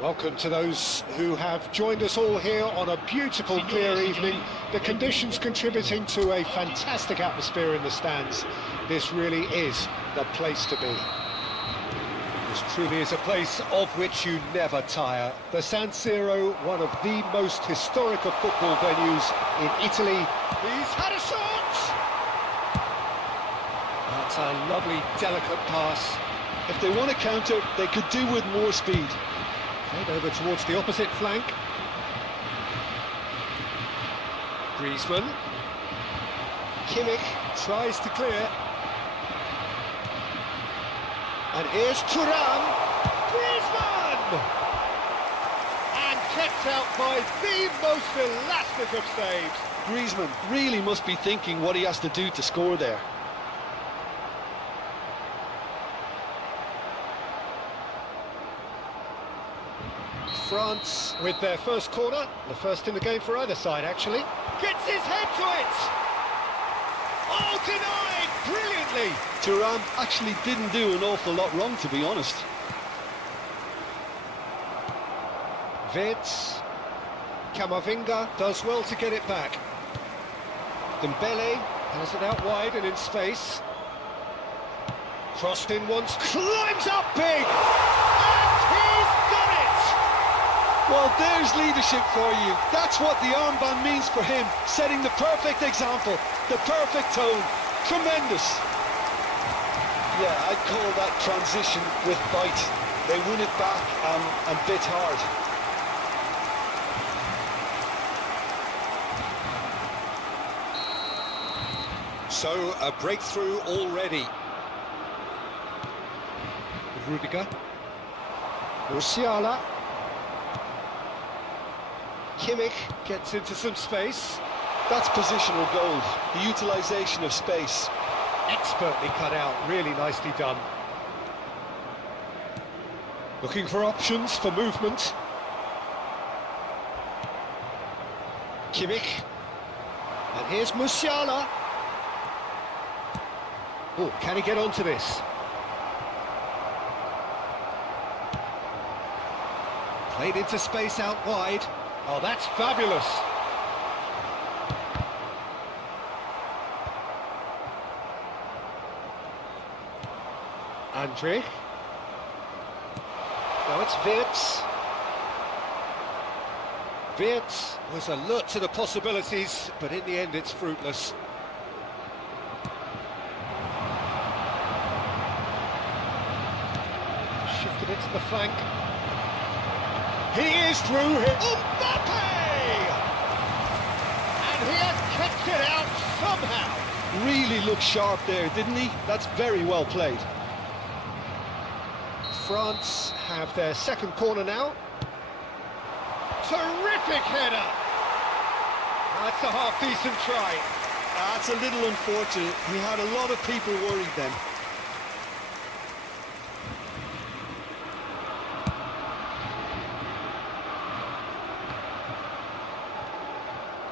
Welcome to those who have joined us all here on a beautiful, clear evening. The conditions contributing to a fantastic atmosphere in the stands. This really is the place to be. This truly is a place of which you never tire. The San Siro, one of the most historic of football venues in Italy. He's had a shot! That's a lovely, delicate pass. If they want to counter, they could do with more speed. Played over towards the opposite flank. Griezmann. Kimmich tries to clear. And here's Thuram. Griezmann! And kept out by the most elastic of saves. Griezmann really must be thinking what he has to do to score there. France with their first corner, the first in the game for either side actually. Gets his head to it! Oh, denied brilliantly! Thuram actually didn't do an awful lot wrong, to be honest. Wirtz, Camavinga does well to get it back. Dembele has it out wide and in space. Crossed in once, climbs up big! And he's done it! Well, there's leadership for you. That's what the armband means for him, setting the perfect example, the perfect tone. Tremendous. Yeah, I'd call that transition with bite. They win it back and bit hard. So, a breakthrough already. Rudiger. Musiala. Kimmich gets into some space. That's positional gold, the utilisation of space. Expertly cut out, really nicely done. Looking for options for movement. Kimmich. And here's Musiala. Oh, can he get onto this? Played into space out wide. Oh, that's fabulous. Andrich. Now it's Wirtz. Wirtz was alert to the possibilities, but in the end it's fruitless. Shifted it to the flank. He is through here. Mbappe! And he has kept it out somehow. Really looked sharp there, didn't he? That's very well played. France have their second corner now. Terrific header! That's a half-decent try. That's a little unfortunate. He had a lot of people worried then.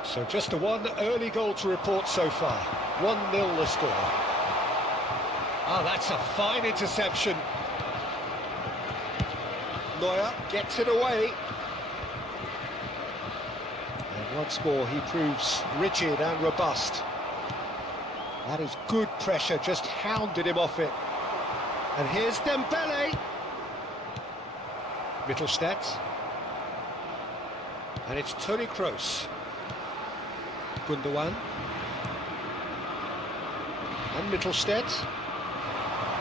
So just one early goal to report so far. 1-0 the score. Oh, that's a fine interception. Neuer gets it away. And once more he proves rigid and robust. That is good pressure, just hounded him off it. And here's Dembele. Mittelstadt. And it's Toni Kroos. Gundogan. And Mittelstadt.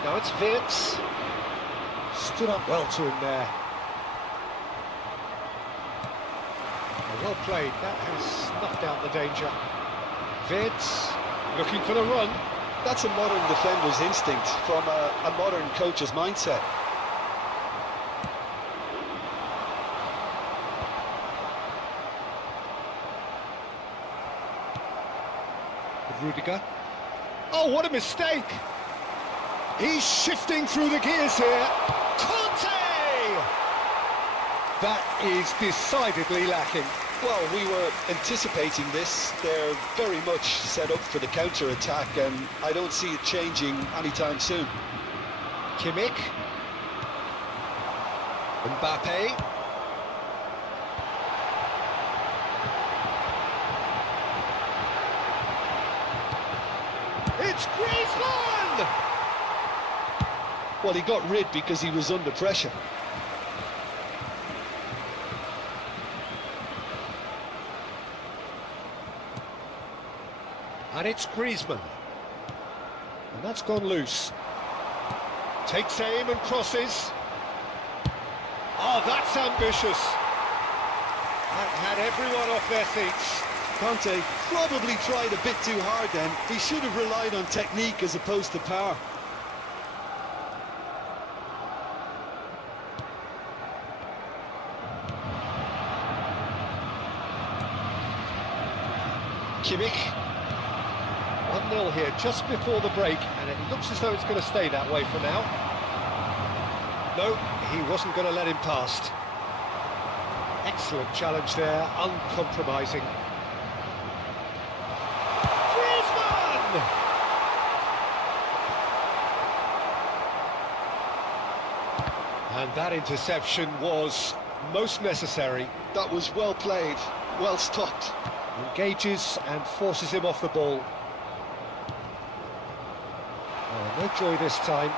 Now it's Wirtz. Stood up well to him there. Well played, that has snuffed out the danger. Wirtz looking for the run. That's a modern defender's instinct from a modern coach's mindset. Rudiger. Oh, what a mistake! He's shifting through the gears here. Conte! That is decidedly lacking. Well, we were anticipating this. They're very much set up for the counter-attack, and I don't see it changing anytime soon. Kimmich. Mbappe. Well, he got rid because he was under pressure. And it's Griezmann. And that's gone loose. Takes aim and crosses. Oh, that's ambitious. That had everyone off their seats. Conte probably tried a bit too hard then. He should have relied on technique as opposed to power. Kimmich. 1-0 here just before the break, and it looks as though it's going to stay that way for now. No, he wasn't going to let him past. Excellent challenge there, uncompromising. Griezmann! And that interception was most necessary. That was well played, well stopped. Engages and forces him off the ball. Oh, no joy this time.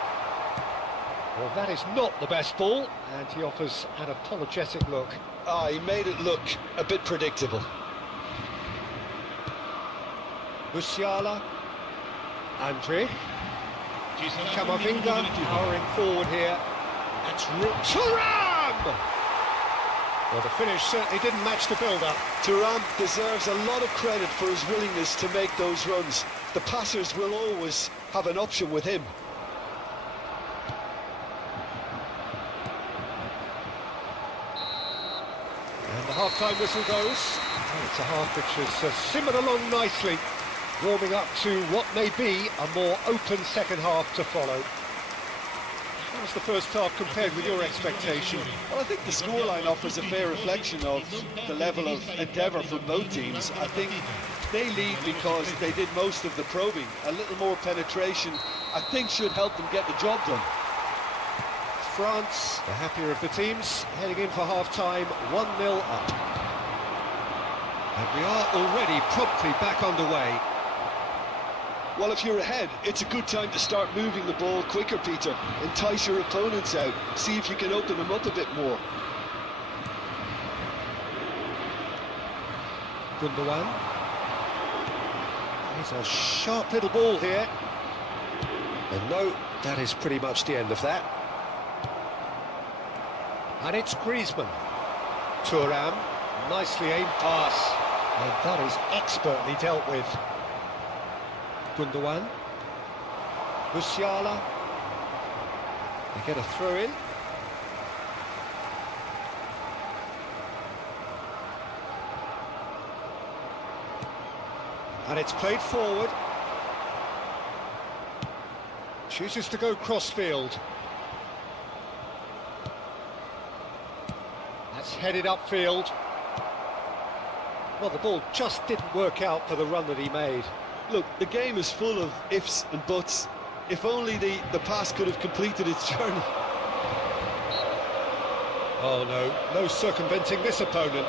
Well, that is not the best ball, and he offers an apologetic look. Ah, he made it look a bit predictable. Musiala, Andre, Camavinga powering forward here. That's Thuram! Well, the finish certainly didn't match the build-up. Thuram deserves a lot of credit for his willingness to make those runs. The passers will always have an option with him. And the half-time whistle goes. Oh, it's a half which has simmered along nicely, warming up to what may be a more open second half to follow. How was the first half compared with your expectation? Well, I think the scoreline offers a fair reflection of the level of endeavour from both teams. I think they lead because they did most of the probing. A little more penetration, I think, should help them get the job done. France, the happier of the teams, heading in for half-time, 1-0 up. And we are already promptly back underway. Well, if you're ahead, it's a good time to start moving the ball quicker, Peter. Entice your opponents out. See if you can open them up a bit more. Gundogan. He's a sharp little ball here. And no, that is pretty much the end of that. And it's Griezmann. Thuram, nicely aimed pass. And that is expertly dealt with. Gundogan. Musiala. They get a throw in. And it's played forward. Chooses to go cross-field. That's headed upfield. Well, the ball just didn't work out for the run that he made. Look, the game is full of ifs and buts. If only the pass could have completed its journey. Oh no, no circumventing this opponent.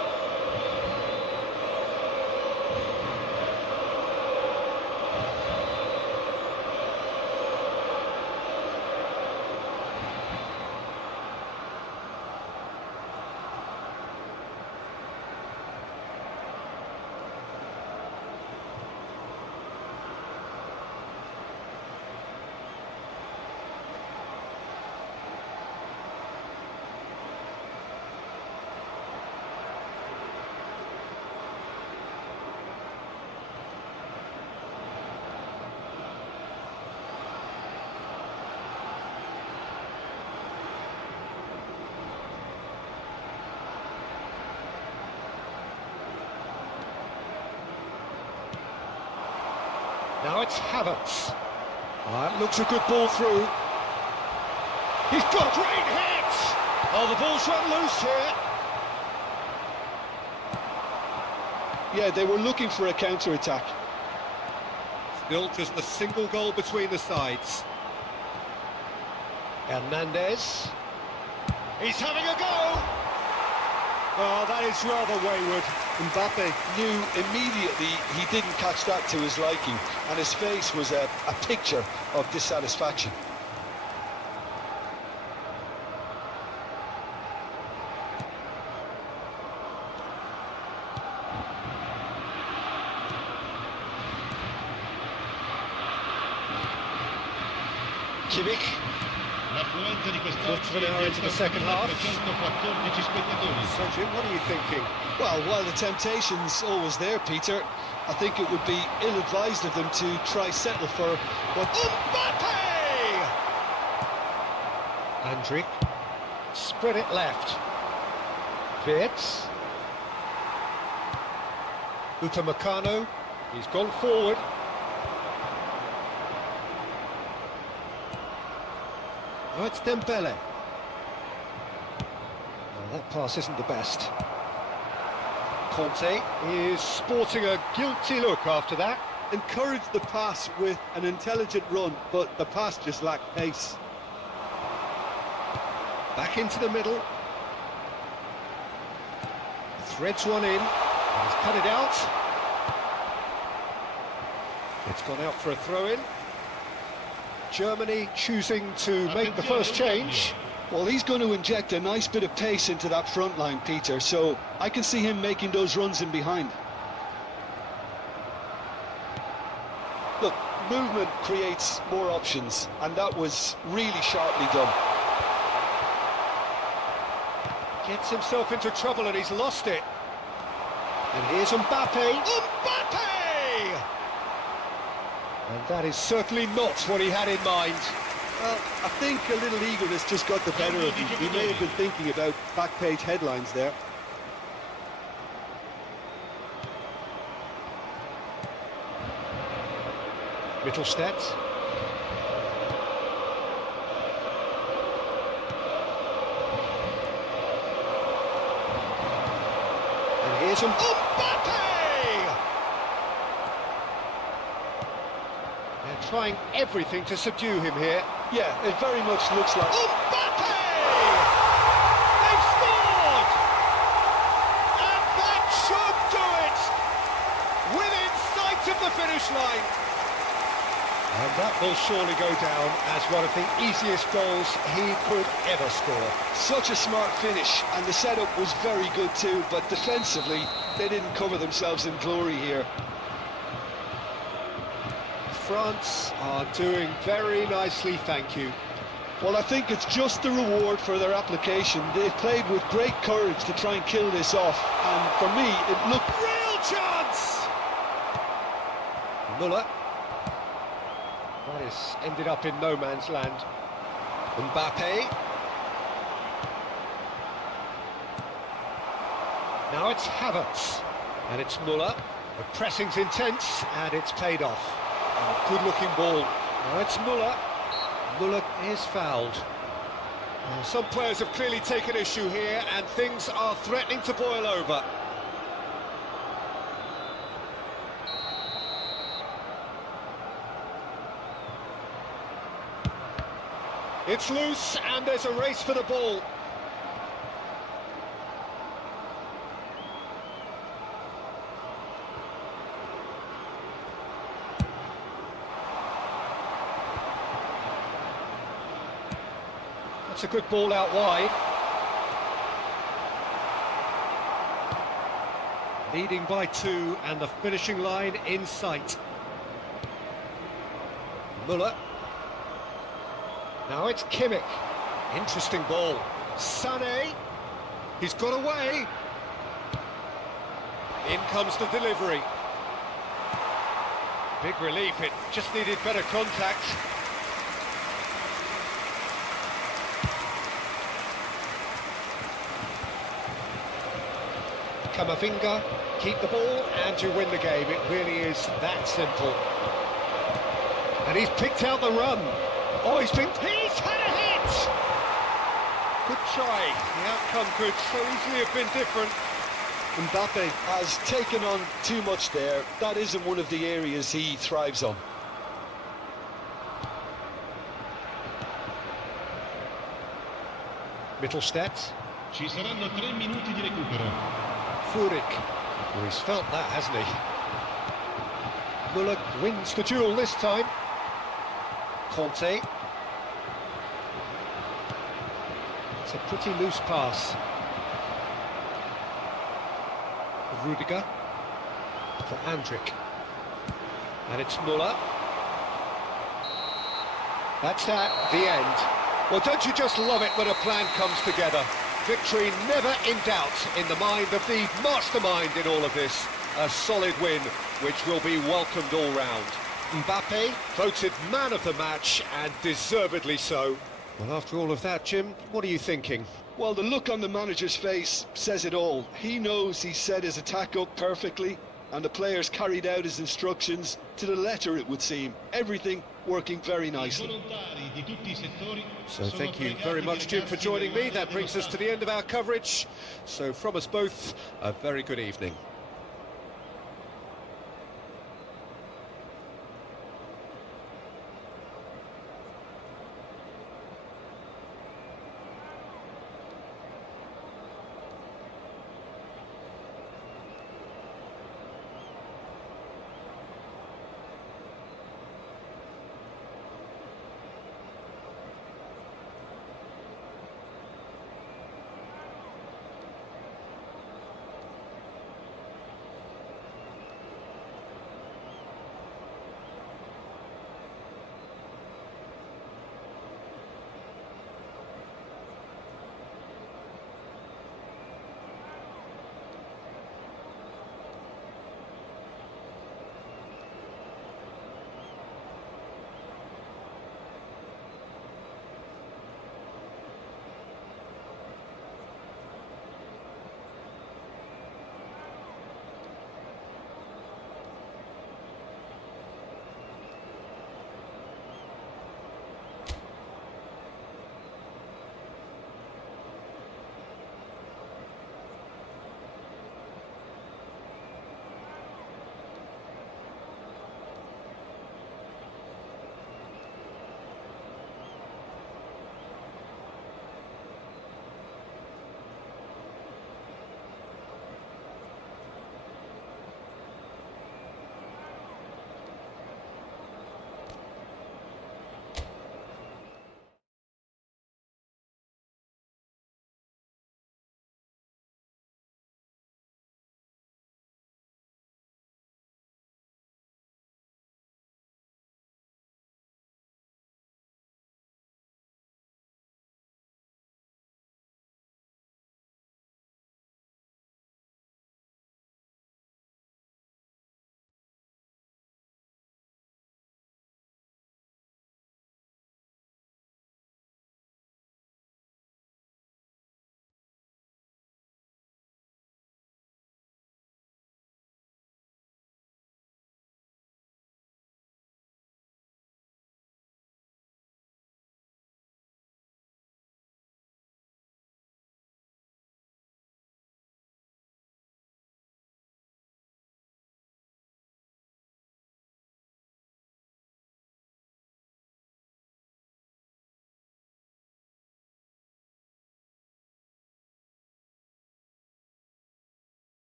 Now it's Havertz. That looks a good ball through. He's got great hit! Oh, the ball's run loose here. Yeah, they were looking for a counter-attack. Still just a single goal between the sides. Hernandez. He's having a go! Oh, that is rather wayward. Mbappe knew immediately he didn't catch that to his liking, and his face was a picture of dissatisfaction. Kimmich. Quarter of an hour into the second half. So Jim, what are you thinking? Well, while the temptation's always there, Peter, I think it would be ill-advised of them to try settle for what... Mbappe! Andrić. Spread it left. Wirtz. Upamecano. He's gone forward. Oh, it's Dembele. Oh, that pass isn't the best. Conte is sporting a guilty look after that. Encouraged the pass with an intelligent run, but the pass just lacked pace. Back into the middle. Threads one in. He's cut it out. It's gone out for a throw-in. Germany choosing to make the first change. Well, he's going to inject a nice bit of pace into that front line, Peter, so I can see him making those runs in behind. Look, movement creates more options, and that was really sharply done. Gets himself into trouble and he's lost it. And here's Mbappe. Mbappe! And that is certainly not what he had in mind. Well, I think a little eagerness just got the better of him. He may have been thinking about back-page headlines there. Mittelstadt. And here's Mbappe! They're trying everything to subdue him here. Yeah, it very much looks like... Mbappe! They've scored! And that should do it! Within sight of the finish line. And that will surely go down as one of the easiest goals he could ever score. Such a smart finish, and the setup was very good too, but defensively, they didn't cover themselves in glory here. France are doing very nicely, thank you. Well, I think it's just the reward for their application. They've played with great courage to try and kill this off, and for me, it looked... Real chance! Müller. That is ended up in no man's land. Mbappe. Now it's Havertz. And it's Müller. The pressing's intense, and it's paid off. A good-looking ball. Now it's Müller. Müller is fouled. Some players have clearly taken issue here, and things are threatening to boil over. It's loose, and there's a race for the ball. That's a good ball out wide. Leading by 2, and the finishing line in sight. Müller. Now it's Kimmich. Interesting ball. Sané. He's got away. In comes the delivery. Big relief, it just needed better contact. Camavinga, keep the ball and you win the game. It really is that simple. And he's picked out the run. Oh, he's had a hit! Good try. The outcome could so easily have been different. Mbappe has taken on too much there. That isn't one of the areas he thrives on. Mittelstadt. Ci saranno 3 minuti di recupero. Furyk. Well, he's felt that, hasn't he? Müller wins the duel this time. Conte. It's a pretty loose pass. Rudiger for Andrić. And it's Müller. That's at the end. Well, don't you just love it when a plan comes together? Victory never in doubt in the mind of the mastermind in all of this. A solid win, which will be welcomed all round. Mbappe voted man of the match, and deservedly so. Well, after all of that, Jim, what are you thinking? Well, the look on the manager's face says it all. He knows he set his attack up perfectly, and the players carried out his instructions to the letter, it would seem. Everything working very nicely. So thank you very much, Jim, for joining me. That brings us to the end of our coverage. So from us both, a very good evening.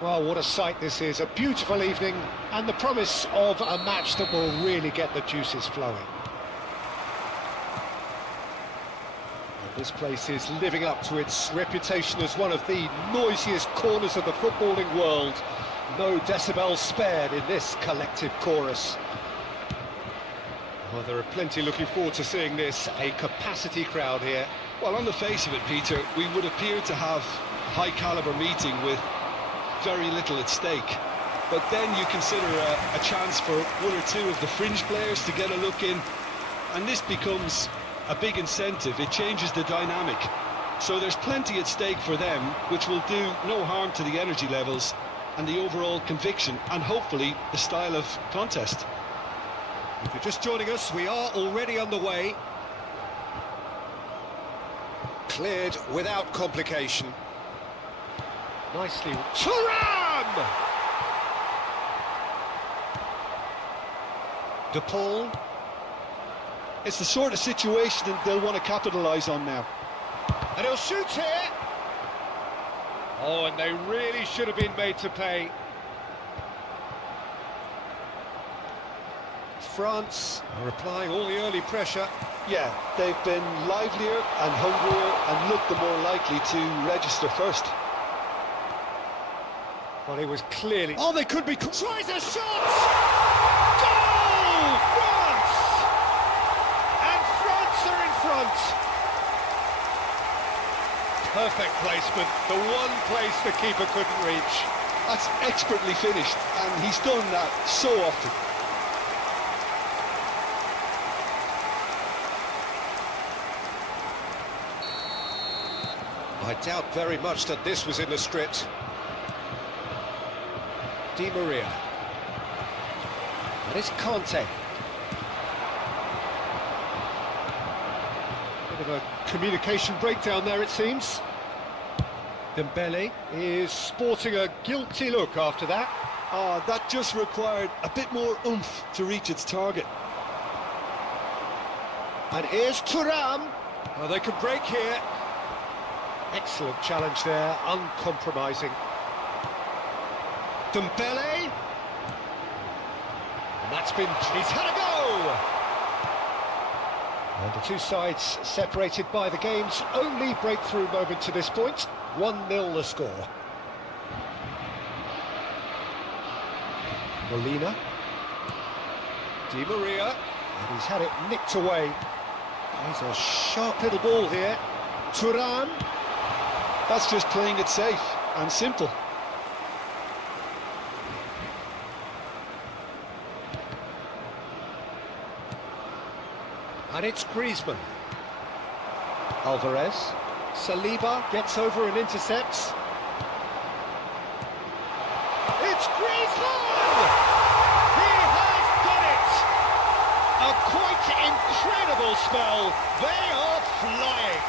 Well, what a sight this is. A beautiful evening and the promise of a match that will really get the juices flowing. And this place is living up to its reputation as one of the noisiest corners of the footballing world. No decibels spared in this collective chorus. Well, there are plenty looking forward to seeing this, a capacity crowd here. Well, on the face of it, Peter, we would appear to have high-caliber meeting with very little at stake. But then you consider a chance for one or two of the fringe players to get a look in, and this becomes a big incentive. It changes the dynamic. So there's plenty at stake for them, which will do no harm to the energy levels and the overall conviction, and hopefully the style of contest. If you're just joining us, we are already underway. Cleared without complication. Nicely. Thuram! De Paul. It's the sort of situation that they'll want to capitalise on now. And he'll shoot here. Oh, and they really should have been made to pay. France are applying all the early pressure. Yeah, they've been livelier and hungrier and looked the more likely to register first. Well, it was clearly... Oh, they could be... Tries a shot! Goal! France! And France are in front. Perfect placement, the one place the keeper couldn't reach. That's expertly finished, and he's done that so often. I doubt very much that this was in the script. Di Maria. And it's Conte. Bit of a communication breakdown there, it seems. Dembele is sporting a guilty look after that. That just required a bit more oomph to reach its target. And here's Thuram. Well, they could break here. Excellent challenge there, uncompromising. Dembele. And that's been... He's had a go! And the two sides separated by the game's only breakthrough moment to this point. 1-0 the score. Molina. Di Maria. And he's had it nicked away. There's a sharp little ball here. Thuram. That's just playing it safe and simple. And it's Griezmann. Alvarez. Saliba gets over and intercepts. It's Griezmann! He has done it! A quite incredible spell. They are flying.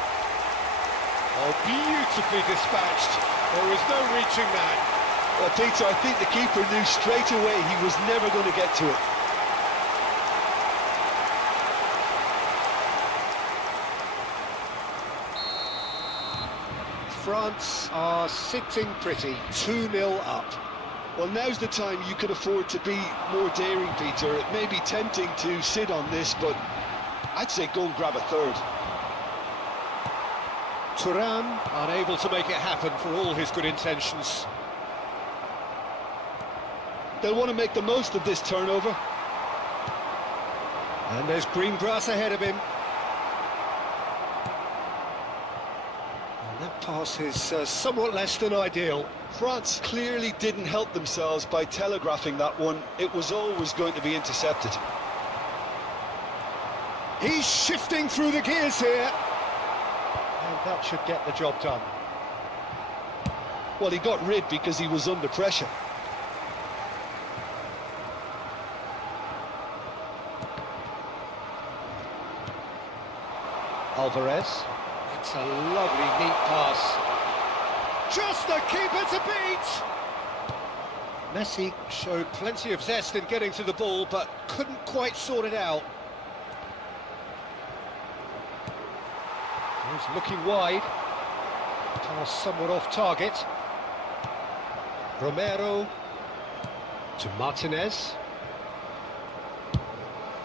Oh, beautifully dispatched. There was no reaching that. Well, Peter, I think the keeper knew straight away he was never going to get to it. France are sitting pretty, 2-0 up. Well, now's the time you could afford to be more daring, Peter. It may be tempting to sit on this, but I'd say go and grab a third. Thuram unable to make it happen for all his good intentions. They'll want to make the most of this turnover. And there's green grass ahead of him. And that pass is somewhat less than ideal. France clearly didn't help themselves by telegraphing that one. It was always going to be intercepted. He's shifting through the gears here. And that should get the job done. Well, he got rid because he was under pressure. Alvarez. That's a lovely, neat pass. Just the keeper to beat! Messi showed plenty of zest in getting to the ball, but couldn't quite sort it out. He's looking wide. Pass somewhat off target. Romero to Martinez.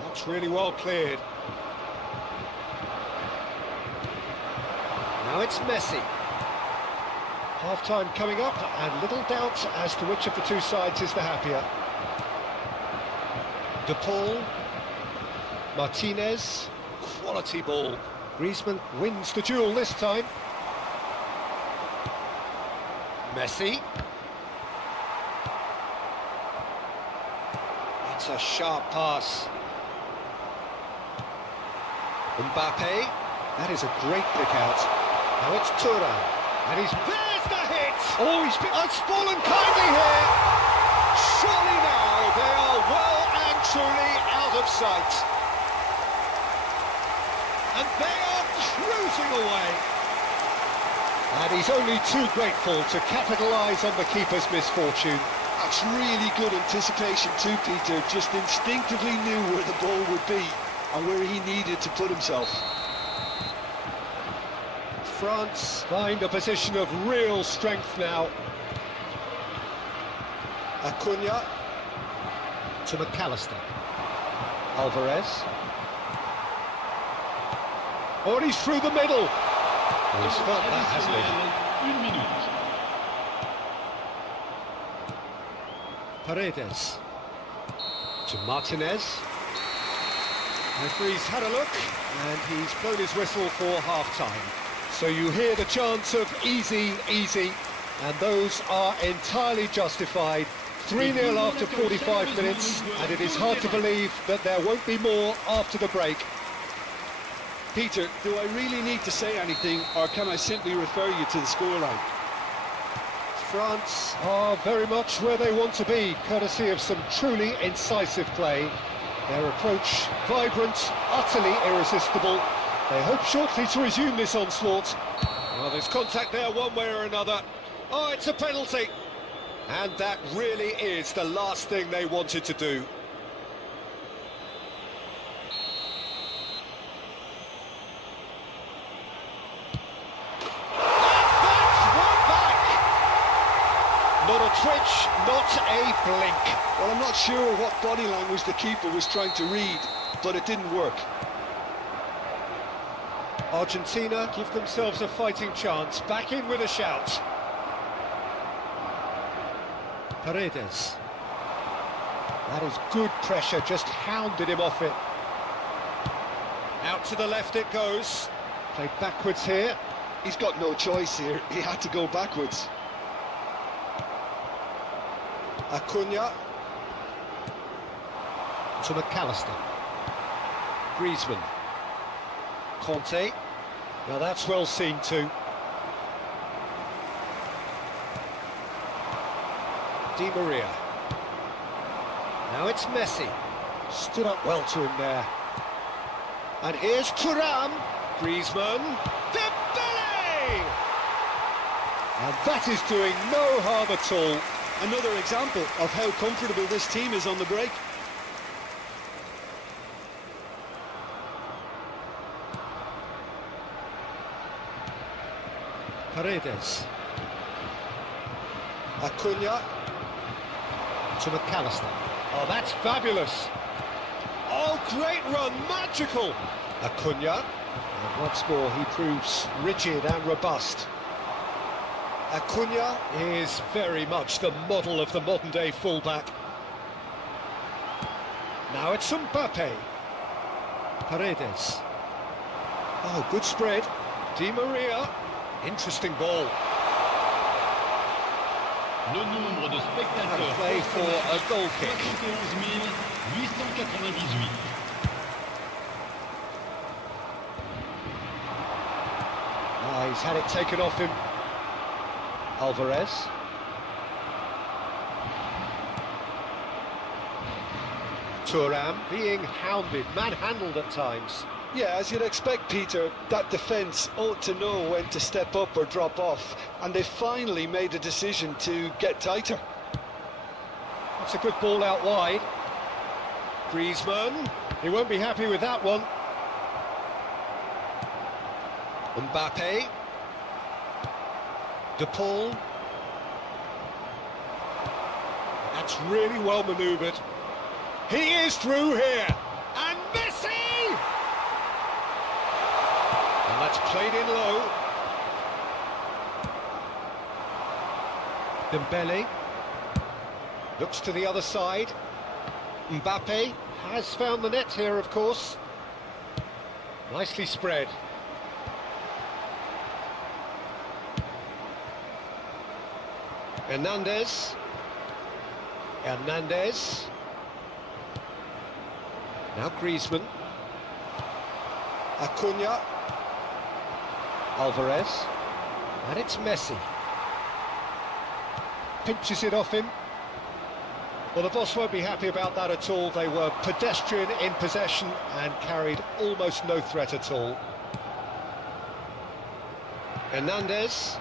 That's really well cleared. Now it's Messi. Half-time coming up, and little doubt as to which of the two sides is the happier. De Paul, Martinez, quality ball. Griezmann wins the duel this time. Messi. That's a sharp pass. Mbappe. That is a great pick out. Now it's Thuram. And there's the hit! Oh, it's fallen kindly here! Surely now they are well and truly out of sight. And they are cruising away. And he's only too grateful to capitalise on the keeper's misfortune. That's really good anticipation too, Peter. Just instinctively knew where the ball would be and where he needed to put himself. France find a position of real strength now. Acuna to McAllister. Alvarez. Oh, and he's through the middle. Well, he's felt that, hasn't he? Paredes to Martinez. Referee's had a look, and he's blown his whistle for half-time. So you hear the chants of easy, easy, and those are entirely justified. 3-0 after 45 minutes, and it is hard to believe that there won't be more after the break. Peter, do I really need to say anything, or can I simply refer you to the scoreline? France are very much where they want to be, courtesy of some truly incisive play. Their approach vibrant, utterly irresistible. They hope shortly to resume this onslaught. Well, there's contact there one way or another. Oh, it's a penalty. And that really is the last thing they wanted to do. Not a twitch, not a blink. Well, I'm not sure what body language the keeper was trying to read, but it didn't work. Argentina give themselves a fighting chance, back in with a shout. Paredes. That is good pressure, just hounded him off it. Out to the left it goes. Played backwards here. He's got no choice here, he had to go backwards. Acuna to McAllister. Griezmann. Conte. Now that's well seen too. Di Maria. Now it's Messi. Stood up well to him there. And here's Thuram. Griezmann. Dembele! And that is doing no harm at all. Another example of how comfortable this team is on the break. Paredes. Acuna to McAllister. Oh, that's fabulous. Oh, great run, magical. Acuna. And once more, he proves rigid and robust. Acuna is very much the model of the modern-day fullback. Now it's Mbappe. Paredes. Oh, good spread. Di Maria. Interesting ball. Le nombre de spectateurs Play for a goal kick. 71 898. Ah, he's had it taken off him. Alvarez. Thuram being hounded, manhandled at times. Yeah, as you'd expect, Peter, that defence ought to know when to step up or drop off, and they finally made a decision to get tighter. That's a good ball out wide. Griezmann, he won't be happy with that one. Mbappe. De Paul. That's really well manoeuvred. He is through here. And Messi! And that's played in low. Dembele looks to the other side. Mbappe has found the net here, of course. Nicely spread. Hernandez. Now Griezmann. Acuna. Alvarez. And it's Messi. Pinches it off him. Well, the boss won't be happy about that at all. They were pedestrian in possession and carried almost no threat at all. Hernandez.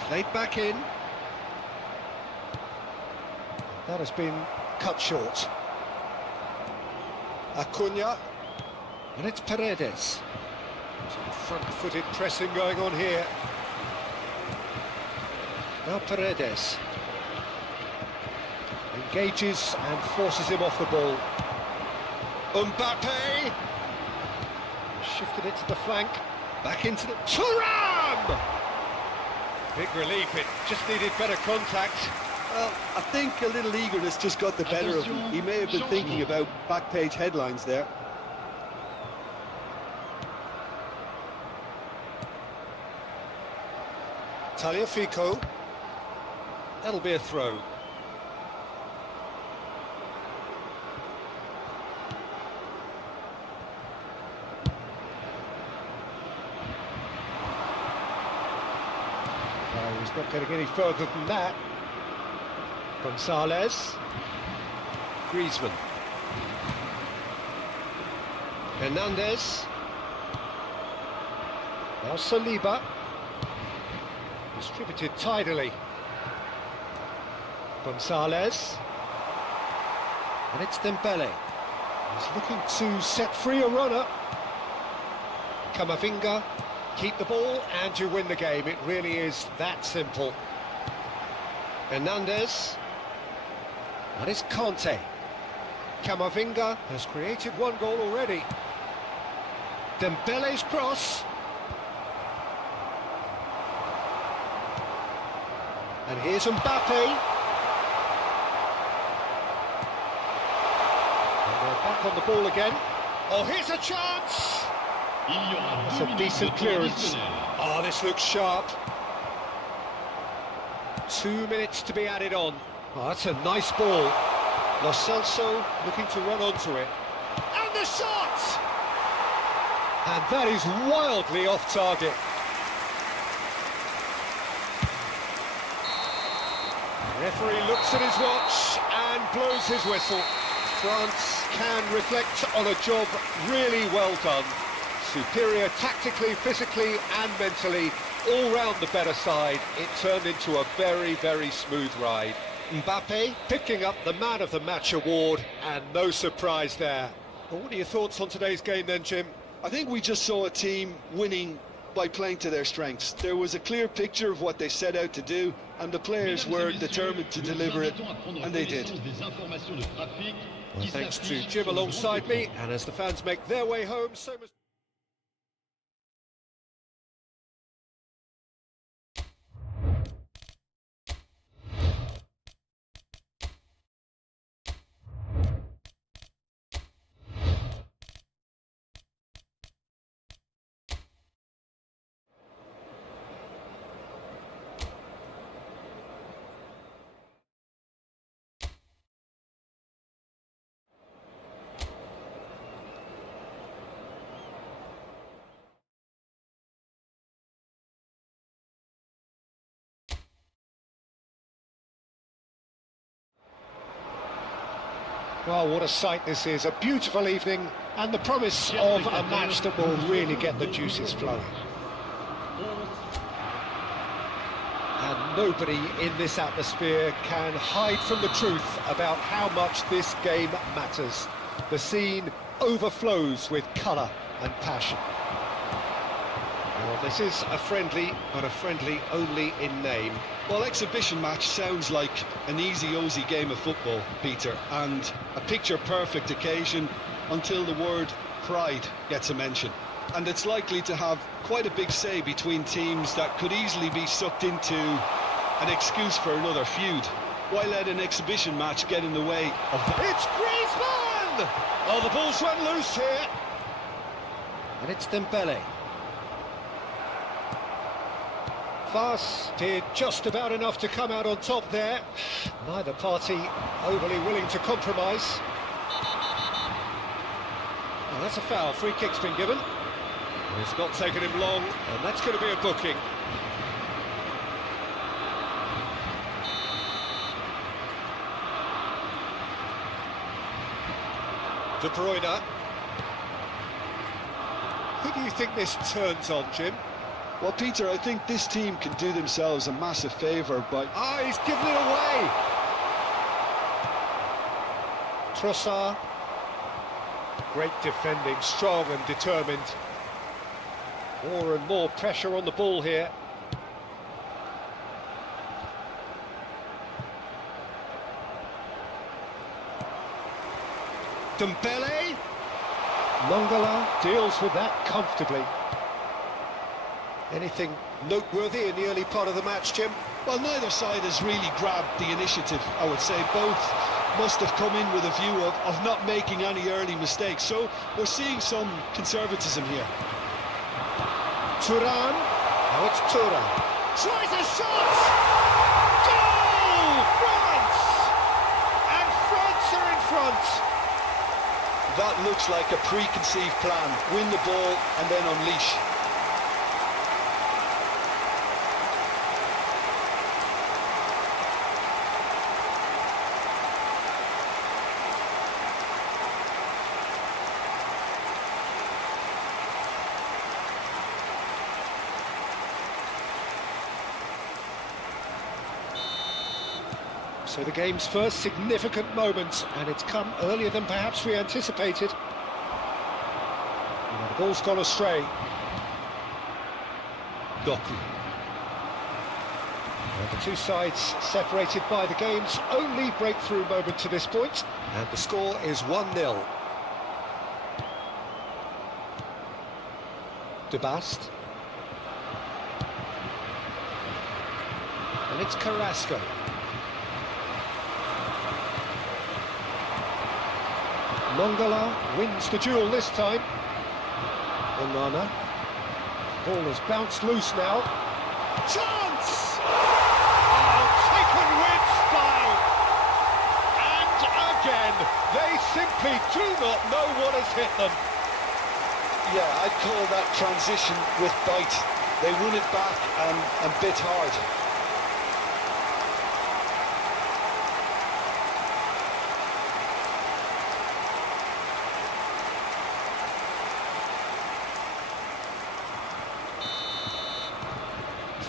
Played back in. That has been cut short. Acuna. And it's Paredes. Some front-footed pressing going on here. Now Paredes. Engages and forces him off the ball. Mbappe! Shifted it to the flank. Back into the... Thuram! Big relief, it just needed better contact. Well, I think a little eagerness just got the better of him. He may have been thinking about back page headlines there. Tagliafico. That'll be a throw. No, he's not getting any further than that. Gonzalez. Griezmann. Hernandez. Now Saliba. Distributed tidily. Gonzalez. And it's Dembele. He's looking to set free a runner. Camavinga. Keep the ball and you win the game. It really is that simple. Hernandez. And it's Conte. Camavinga has created one goal already. Dembele's cross. And here's Mbappe. And they're back on the ball again. Oh, here's a chance! That's a decent clearance. Oh, this looks sharp. 2 minutes to be added on. Oh, that's a nice ball. Lo Celso looking to run onto it. And the shot! And that is wildly off target. The referee looks at his watch and blows his whistle. France can reflect on a job really well done. Superior tactically, physically and mentally, all round the better side. It turned into a very, very smooth ride. Mbappe picking up the Man of the Match award, and no surprise there. Well, what are your thoughts on today's game then, Jim? I think we just saw a team winning by playing to their strengths. There was a clear picture of what they set out to do, and the players were determined to deliver it, and they did. Well, thanks to Jim alongside me, and as the fans make their way home, so must... Well, what a sight this is. A beautiful evening and the promise of a match that will really get the juices flowing. And nobody in this atmosphere can hide from the truth about how much this game matters. The scene overflows with colour and passion. Well, this is a friendly, but a friendly only in name. Well, exhibition match sounds like an easy-ozy game of football, Peter, and a picture-perfect occasion until the word pride gets a mention. And it's likely to have quite a big say between teams that could easily be sucked into an excuse for another feud. Why let an exhibition match get in the way of that? It's Griezmann! Oh, the ball's run loose here. And it's Dembele. Fas did just about enough to come out on top there. Neither party overly willing to compromise. Oh, that's a foul. Free kick's been given. It's not taken him long, and that's going to be a booking. De Bruyne. Who do you think this turns on, Jim? Well, Peter, I think this team can do themselves a massive favour by... Ah, he's given it away! Trossard. Great defending, strong and determined. More and more pressure on the ball here. Dembele. Mangala deals with that comfortably. Anything noteworthy in the early part of the match, Jim? Well, neither side has really grabbed the initiative, I would say. Both must have come in with a view of not making any early mistakes. So we're seeing some conservatism here. Turan. Now it's Turan. Tries a shot! Goal! France! And France are in front. That looks like a preconceived plan. Win the ball and then unleash. So the game's first significant moment, and it's come earlier than perhaps we anticipated. And the ball's gone astray. Doku. And the two sides separated by the game's only breakthrough moment to this point, and the score is 1-0. De Bast. And it's Carrasco. Mangala wins the duel this time. Onana. Ball has bounced loose now. Chance! Oh, taken with style. And again, they simply do not know what has hit them. Yeah, I'd call that transition with bite. They won it back and bit hard.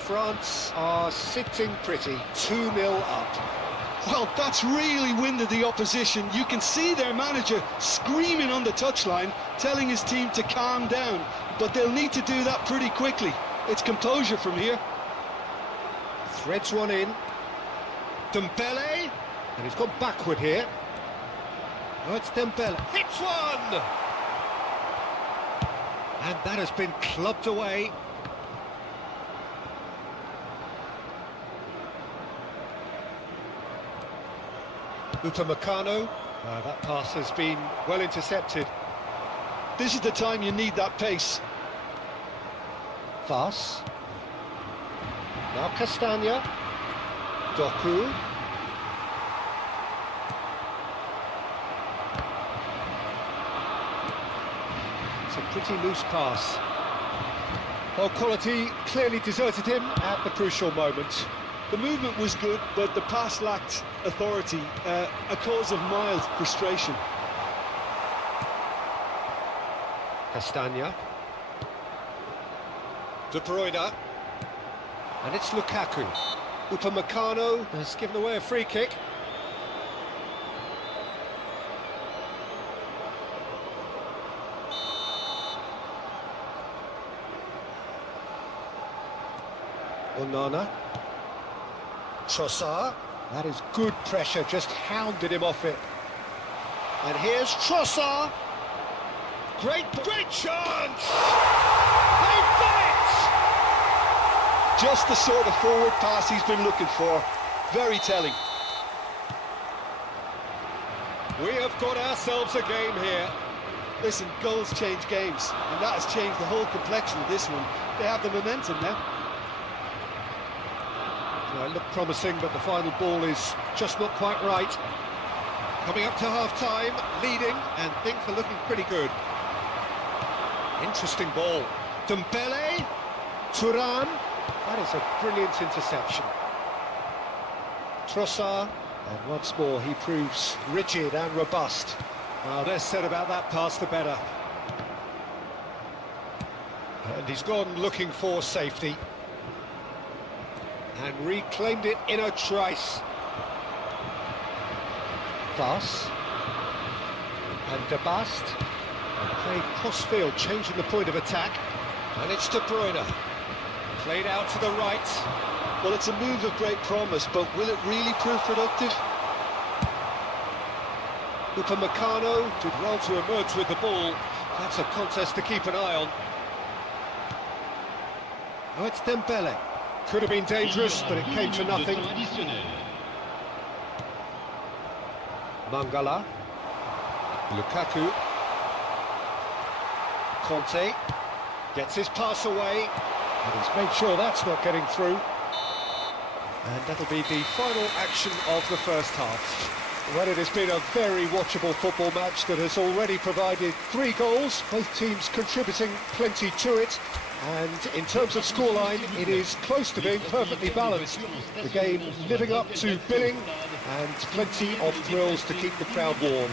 France are sitting pretty, 2-0 up. Well, that's really winded the opposition. You can see their manager screaming on the touchline, telling his team to calm down. But they'll need to do that pretty quickly. It's composure from here. Threads one in. Dembele. And he's gone backward here. Oh, it's Dembele. Hits one! And that has been clubbed away. Upamecano. That pass has been well intercepted. This is the time you need that pace. Fas. Now Castagna. Doku. It's a pretty loose pass. Well, quality clearly deserted him at the crucial moment. The movement was good, but the pass lacked authority, a cause of mild frustration. Castagna. De Bruyne. And it's Lukaku. Upamecano has given away a free kick. Onana. Trossard. That is good pressure, just hounded him off it. And here's Trossard. Great chance! They've done it! Just the sort of forward pass he's been looking for. Very telling. We have got ourselves a game here. Listen, goals change games, and that has changed the whole complexion of this one. They have the momentum now. Well, it looked promising, but the final ball is just not quite right. Coming up to half-time, leading, and things are looking pretty good. Interesting ball. Dembele, Thuram. That is a brilliant interception. Trossard, and once more he proves rigid and robust. Well, less said about that pass, the better. And he's gone looking for safety. And reclaimed it in a trice. Voss. And De Bast. And played cross-field, changing the point of attack. And it's De Bruyne. Played out to the right. Well, it's a move of great promise, but will it really prove productive? Upamecano did well to emerge with the ball. That's a contest to keep an eye on. Oh, it's Dembele. Could have been dangerous, but it came to nothing. Mangala. Lukaku. Conte gets his pass away, and he's made sure that's not getting through. And that'll be the final action of the first half. Well, it has been a very watchable football match that has already provided 3 goals, both teams contributing plenty to it. And in terms of scoreline, it is close to being perfectly balanced. The game living up to billing, and plenty of thrills to keep the crowd warm.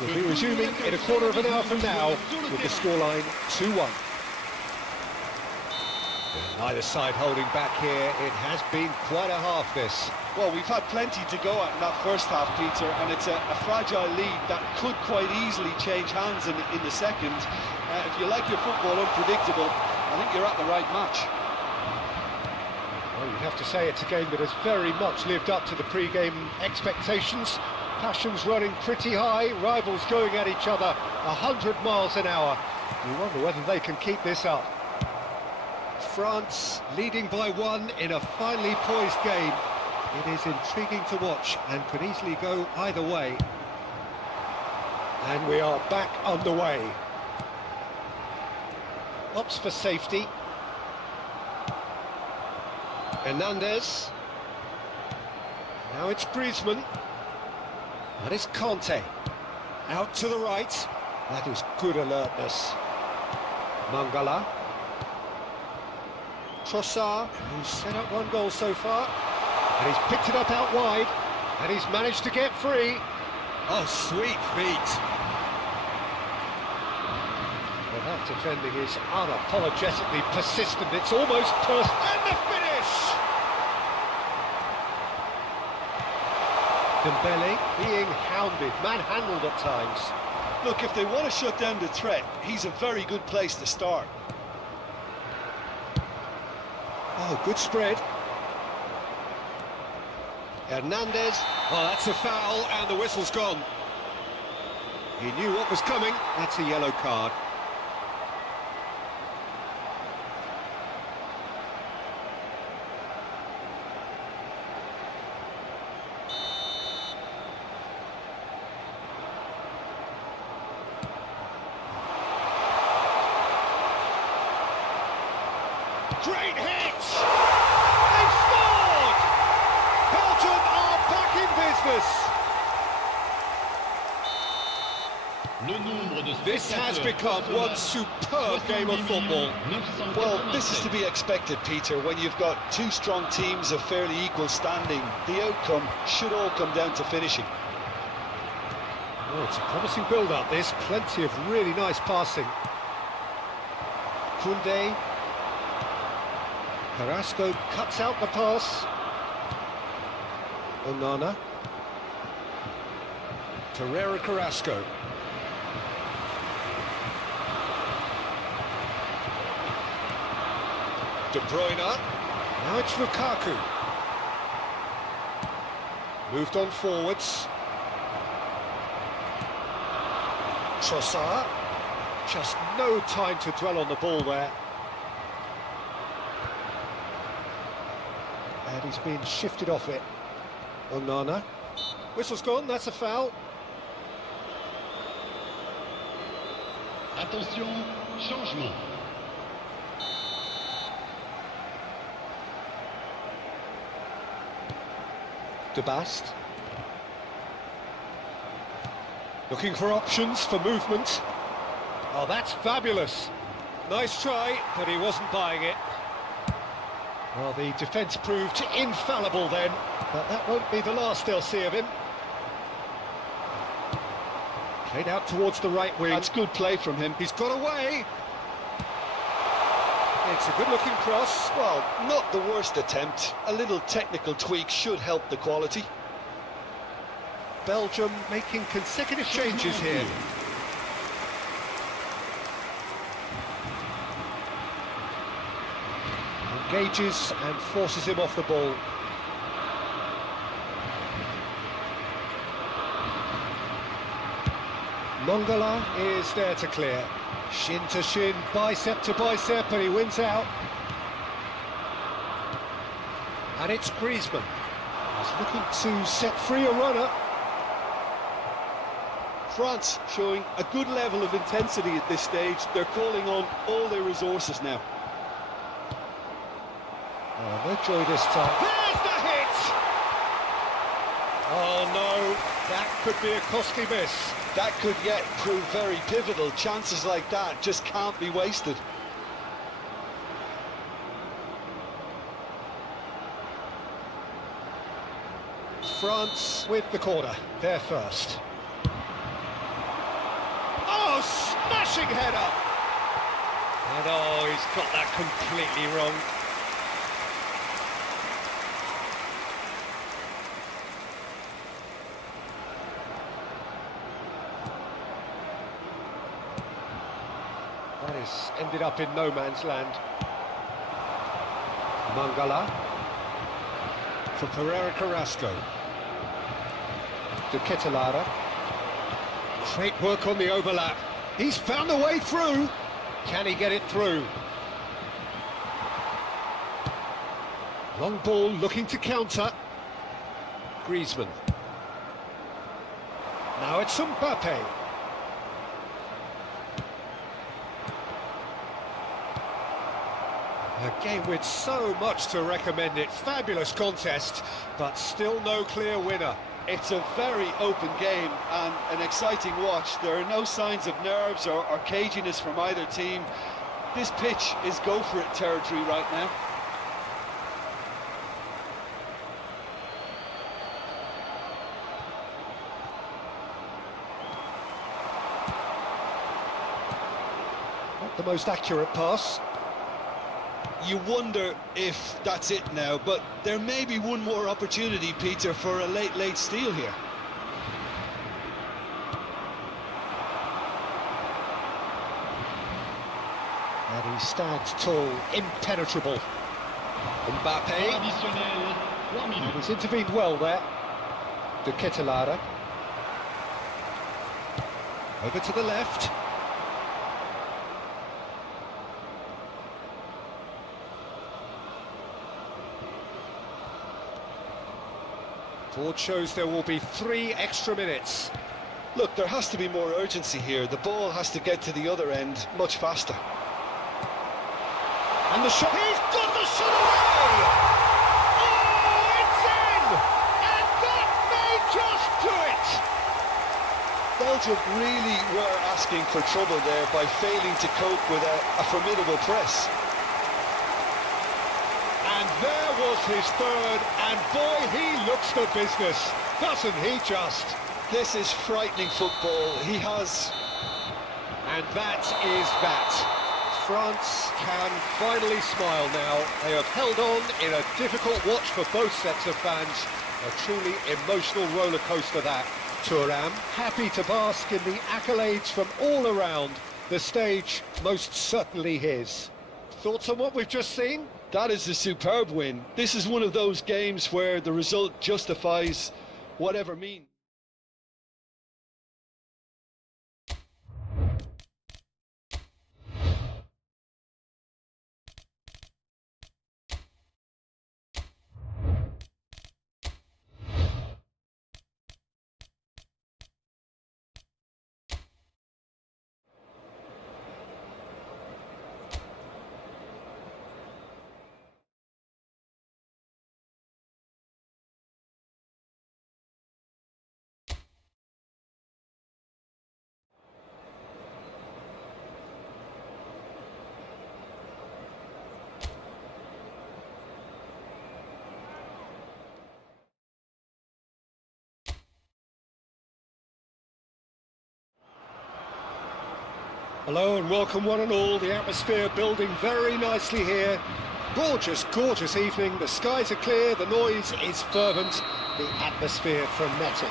We'll be resuming in a quarter of an hour from now with the scoreline 2-1. Neither side holding back here. It has been quite a half, this. Well, we've had plenty to go at in that first half, Peter, and it's a fragile lead that could quite easily change hands in the second. If you like your football unpredictable, I think you're at the right match. Well, you'd have to say it's a game that has very much lived up to the pre-game expectations. Passions running pretty high, rivals going at each other 100 miles an hour. You wonder whether they can keep this up. France leading by 1 in a finely poised game. It is intriguing to watch and could easily go either way. And we are back underway. Opts for safety. Hernandez. Now it's Griezmann. That is Conte. Out to the right. That is good alertness. Mangala. Trossard, who's set up 1 goal so far. And he's picked it up out wide. And he's managed to get free. Oh, sweet feet. Well, that defending is unapologetically persistent. It's almost perfect. And the finish! Dembele being hounded, manhandled at times. Look, if they want to shut down the threat, he's a very good place to start. Oh, good spread. Hernandez. Oh, that's a foul, and the whistle's gone. He knew what was coming. That's a yellow card. Great hit! They've scored! Belgium are back in business. This has become one superb game of football. Well, this is to be expected, Peter, when you've got 2 strong teams of fairly equal standing. The outcome should all come down to finishing. Oh, it's a promising build-up, this. Plenty of really nice passing. Koundé. Carrasco cuts out the pass. Onana. Torreira Carrasco. De Bruyne. Now it's Lukaku. Moved on forwards. Trossard. Just no time to dwell on the ball there. And he's been shifted off it. Onana. Whistle's gone, that's a foul. Attention, changement. De Bast. Looking for options for movement. Oh, that's fabulous. Nice try, but he wasn't buying it. Well, the defence proved infallible then, but that won't be the last they'll see of him. Played out towards the right wing. That's good play from him. He's got away. It's a good-looking cross. Well, not the worst attempt. A little technical tweak should help the quality. Belgium making consecutive changes here. Engages and forces him off the ball. Mongala is there to clear. Shin to shin, bicep to bicep, and he wins out. And it's Griezmann. He's looking to set free a runner. France showing a good level of intensity at this stage. They're calling on all their resources now. Oh, no joy this time. There's the hit! Oh no, that could be a costly miss. That could yet prove very pivotal. Chances like that just can't be wasted. France with the corner, they're first. Oh, smashing header! And oh, he's got that completely wrong. That has ended up in no man's land. Mangala for Pereira Carrasco. De Ketelara. Great work on the overlap. He's found a way through. Can he get it through? Long ball looking to counter. Griezmann. Now it's Mbappe. A game with so much to recommend it. Fabulous contest, but still no clear winner. It's a very open game and an exciting watch. There are no signs of nerves or caginess from either team. This pitch is go-for-it territory right now. Not the most accurate pass. You wonder if that's it now, but there may be one more opportunity, Peter, for a late steal here. And he stands tall, impenetrable. Mbappe. Additionnel, 3 And minutes. he's intervened well there. De Ketelara. Over to the left. Board shows there will be 3 extra minutes. Look, there has to be more urgency here. The ball has to get to the other end much faster. And the shot, he's got the shot away! Oh, it's in! And that may just do it! Belgium really were asking for trouble there by failing to cope with a formidable press. And there was his third, and boy, he looks the business, doesn't he just? This is frightening football. He has... And that is that. France can finally smile now. They have held on in a difficult watch for both sets of fans. A truly emotional roller coaster that. Thuram happy to bask in the accolades from all around. The stage most certainly his. Thoughts on what we've just seen? That is a superb win. This is one of those games where the result justifies whatever means. Hello and welcome one and all. The atmosphere building very nicely here. Gorgeous, gorgeous evening. The skies are clear, the noise is fervent, the atmosphere frenetic.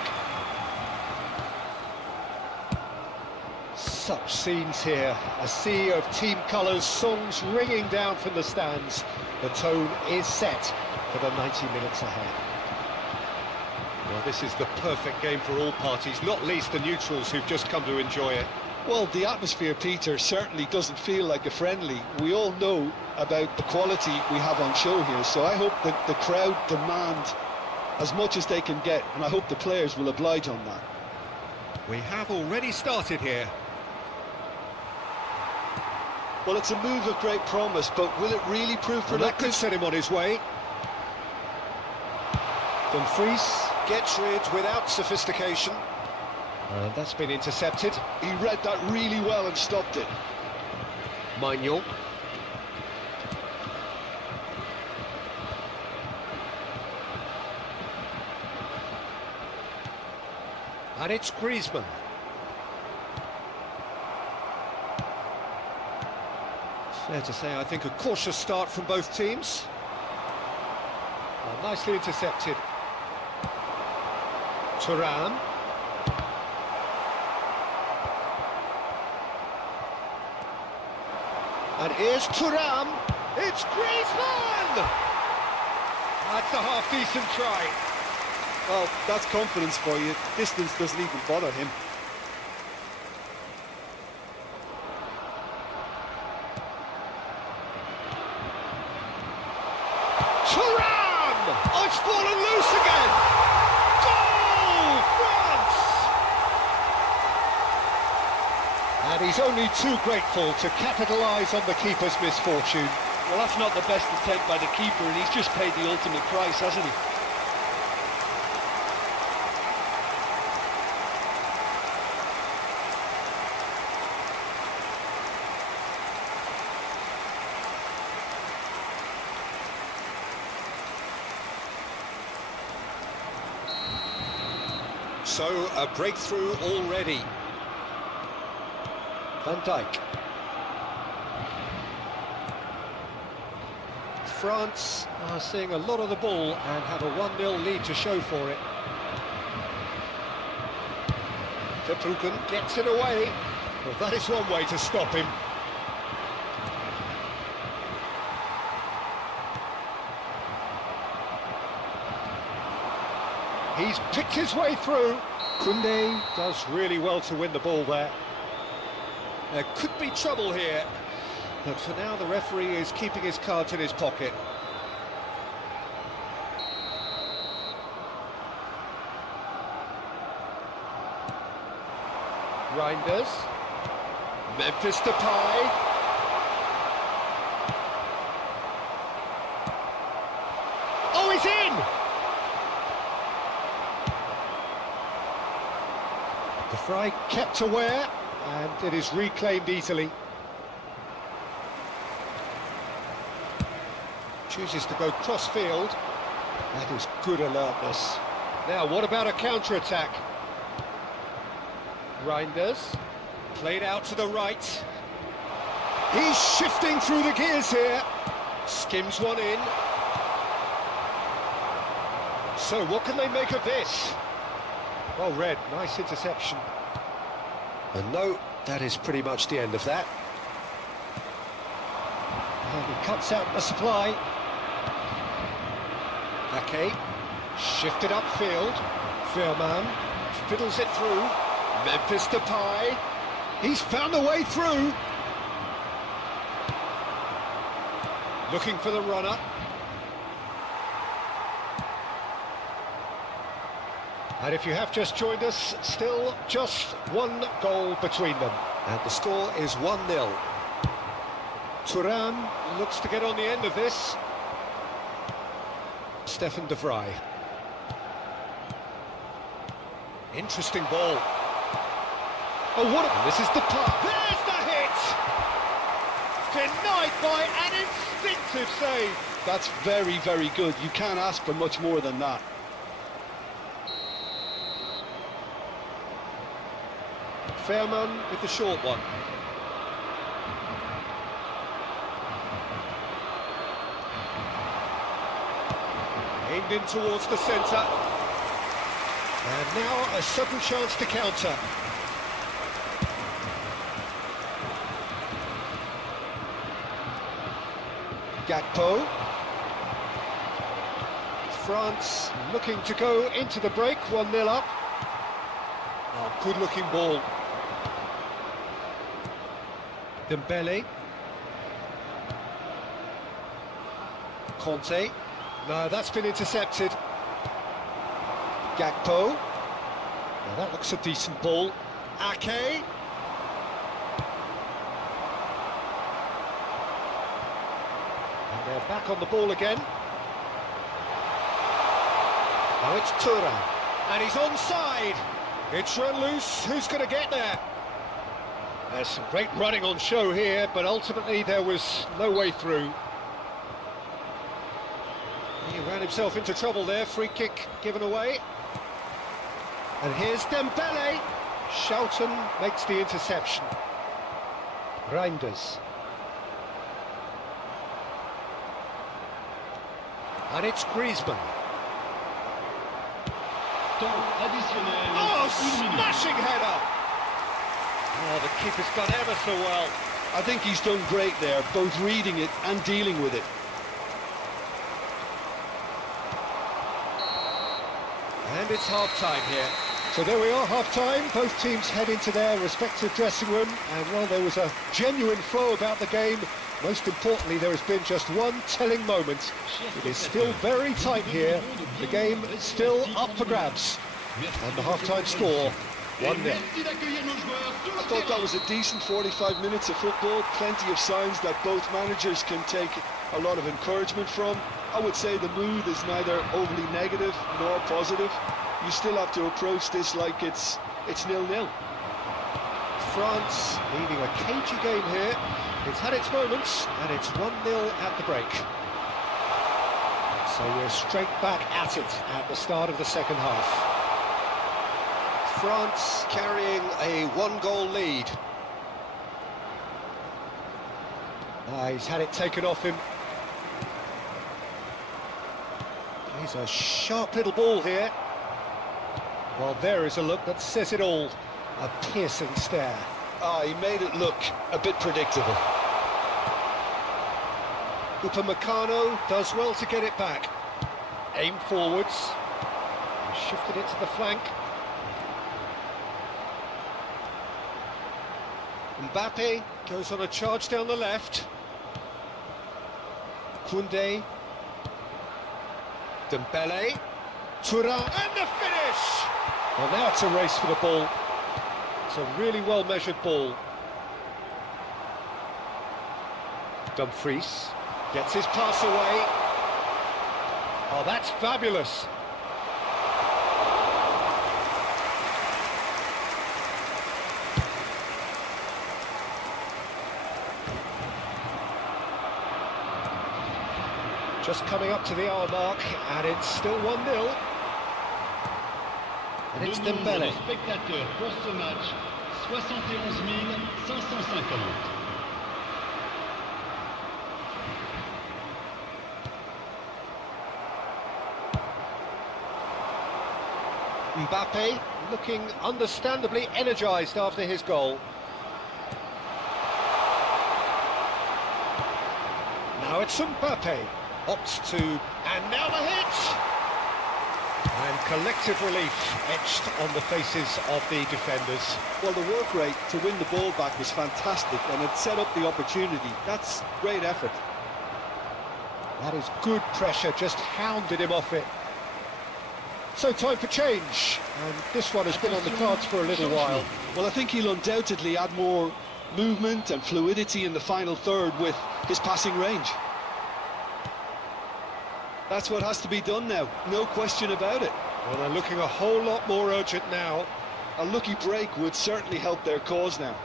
Such scenes here. A sea of team colours, songs ringing down from the stands. The tone is set for the 90 minutes ahead. Well, this is the perfect game for all parties, not least the neutrals who've just come to enjoy it. Well, the atmosphere, Peter, certainly doesn't feel like a friendly. We all know about the quality we have on show here, so I hope that the crowd demand as much as they can get, and I hope the players will oblige on that. We have already started here. Well, it's a move of great promise, but will it really prove Well, that could productive? set him on his way. Dumfries gets rid without sophistication. That's been intercepted. He read that really well and stopped it. Maignan. And it's Griezmann. Fair to say, I think a cautious start from both teams. Nicely intercepted. Thuram. And here's Thuram. It's Griezmann! That's a half-decent try. Well, that's confidence for you. Distance doesn't even bother him. Thuram! Oh, it's fallen loose again! Goal! France! And he's only too grateful to capitalise on the keeper's misfortune. Well, that's not the best attempt by the keeper, and he's just paid the ultimate price, hasn't he? So, a breakthrough already. Van Dijk. France are seeing a lot of the ball and have a 1-0 lead to show for it. Verbruggen gets it away. Well, that is one way to stop him. He's picked his way through. Koundé does really well to win the ball there. There could be trouble here, but for now the referee is keeping his cards in his pocket. Reinders. Memphis Depay. Oh, he's in! The fry kept aware, and it is reclaimed easily. Chooses to go cross-field. That is good alertness. Now, what about a counter-attack? Reinders, played out to the right. He's shifting through the gears here. Skims one in. So, what can they make of this? Well read, nice interception. And no, that is pretty much the end of that. And he cuts out the supply. Ake, shifted upfield. Veerman fiddles it through. Memphis Depay. He's found a way through. Looking for the runner. And if you have just joined us, still just one goal between them. And the score is 1-0. Thuram looks to get on the end of this. Stefan de Vrij. Interesting ball. Oh, what a... This is the part. There's the hit! Denied by an instinctive save. That's very, very good. You can't ask for much more than that. Veerman with the short one. Aimed in towards the centre. And now a sudden chance to counter. Gakpo. France looking to go into the break, 1-0 up. Oh, good-looking ball. Dembele. Conte. No, that's been intercepted. Gakpo. Now that looks a decent ball. Ake. And they're back on the ball again. Now it's Thuram. And he's onside. It's run loose. Who's going to get there? There's some great running on show here, but ultimately there was no way through. He ran himself into trouble there. Free kick given away. And here's Dembele. Schouten makes the interception. Reinders. And it's Griezmann. Oh, smashing header! Oh, the keeper's done ever so well. I think he's done great there, both reading it and dealing with it. And it's half-time here. So there we are, half-time. Both teams head into their respective dressing room. And while there was a genuine flow about the game, most importantly, there has been just one telling moment. It is still very tight here. The game is still up for grabs. And the half-time score, 1-0. I thought that was a decent 45 minutes of football. Plenty of signs that both managers can take a lot of encouragement from. I would say the mood is neither overly negative nor positive. You still have to approach this like it's 0-0. France leading a cagey game here. It's had its moments, and it's 1-0 at the break. So we're straight back at it at the start of the second half. France carrying a one-goal lead. He's had it taken off him. He's a sharp little ball here. Well, there is a look that says it all. A piercing stare. He made it look a bit predictable. Upamecano does well to get it back. Aim forwards. Shifted it to the flank. Mbappe goes on a charge down the left. Koundé. Dembele. Thuram, and the finish! Well, now it's a race for the ball. It's a really well-measured ball. Dumfries gets his pass away. Oh, that's fabulous. Just coming up to the hour mark, and it's still 1-0. And it's Dembele. Spectateurs pour ce match, 71 550. Mbappe looking understandably energised after his goal. Now it's Mbappe. Opts to, and now the hit! And collective relief etched on the faces of the defenders. Well, the work rate to win the ball back was fantastic, and it set up the opportunity. That's great effort. That is good pressure, just hounded him off it. So time for change, and this one has been on the cards for a little while. Well, I think he'll undoubtedly add more movement and fluidity in the final third with his passing range. That's what has to be done now, no question about it. Well, they're looking a whole lot more urgent now. A lucky break would certainly help their cause now.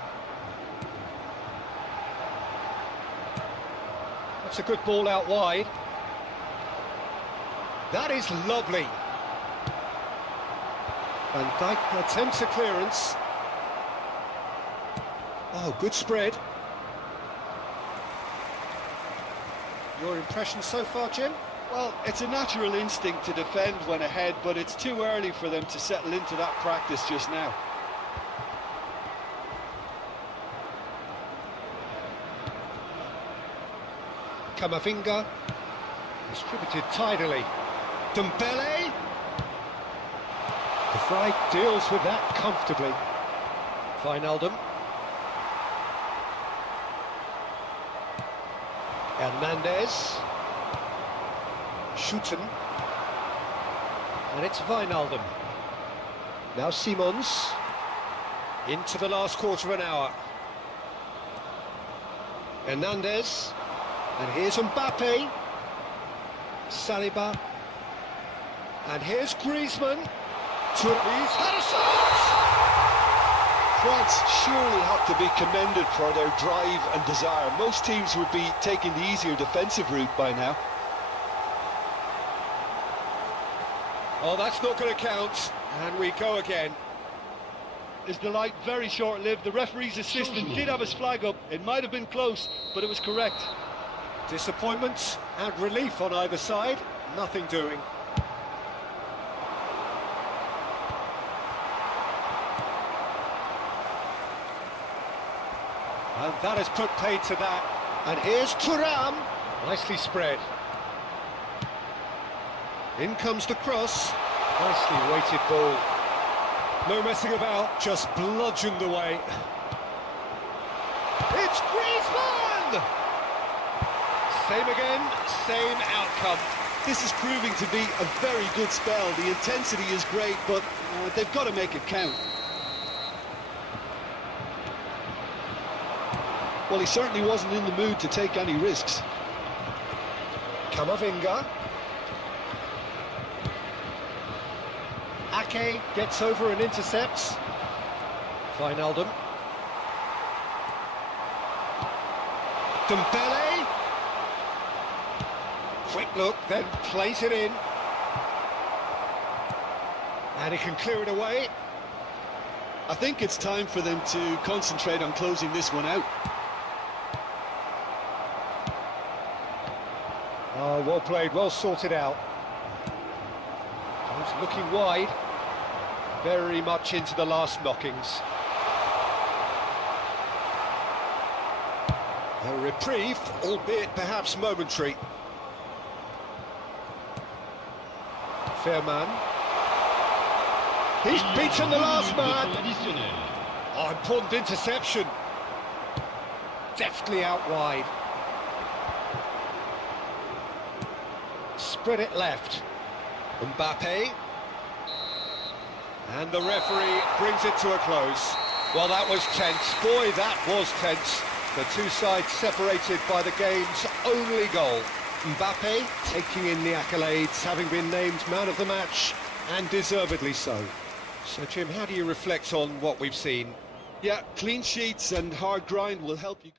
That's a good ball out wide. That is lovely. Van Dijk attempts a clearance. Oh, good spread. Your impression so far, Jim? Well, it's a natural instinct to defend when ahead, but it's too early for them to settle into that practice just now. Camavinga, distributed tidily. Dembele. De Vrij deals with that comfortably. Wijnaldum. Hernandez. Schuten. And it's Wijnaldum. Now Simons. Into the last quarter of an hour. Hernandez. And here's Mbappe. Saliba. And here's Griezmann. He's had a shot! France surely have to be commended for their drive and desire. Most teams would be taking the easier defensive route by now. Oh, that's not going to count. And we go again. His delight very short-lived. The referee's assistant did have his flag up. It might have been close, but it was correct. Disappointment and relief on either side. Nothing doing. And that has put paid to that. And here's Thuram. Nicely spread. In comes the cross. Nicely weighted ball. No messing about, just bludgeoned away. It's Griezmann! Same again, same outcome. This is proving to be a very good spell. The intensity is great, but they've got to make it count. Well, he certainly wasn't in the mood to take any risks. Camavinga. Ake gets over and intercepts. Wijnaldum. Dembele. Quick look, then plays it in. And he can clear it away. I think it's time for them to concentrate on closing this one out. Oh, well played, well sorted out. He's looking wide. Very much into the last knockings. A reprieve, albeit perhaps momentary. Fair man. He's beaten the last man. Oh, important interception. Deftly out wide. Spread it left. Mbappe. And the referee brings it to a close. Well, that was tense. Boy, that was tense. The two sides separated by the game's only goal. Mbappe taking in the accolades, having been named man of the match, and deservedly so. So, Jim, how do you reflect on what we've seen? Yeah, clean sheets and hard grind will help you.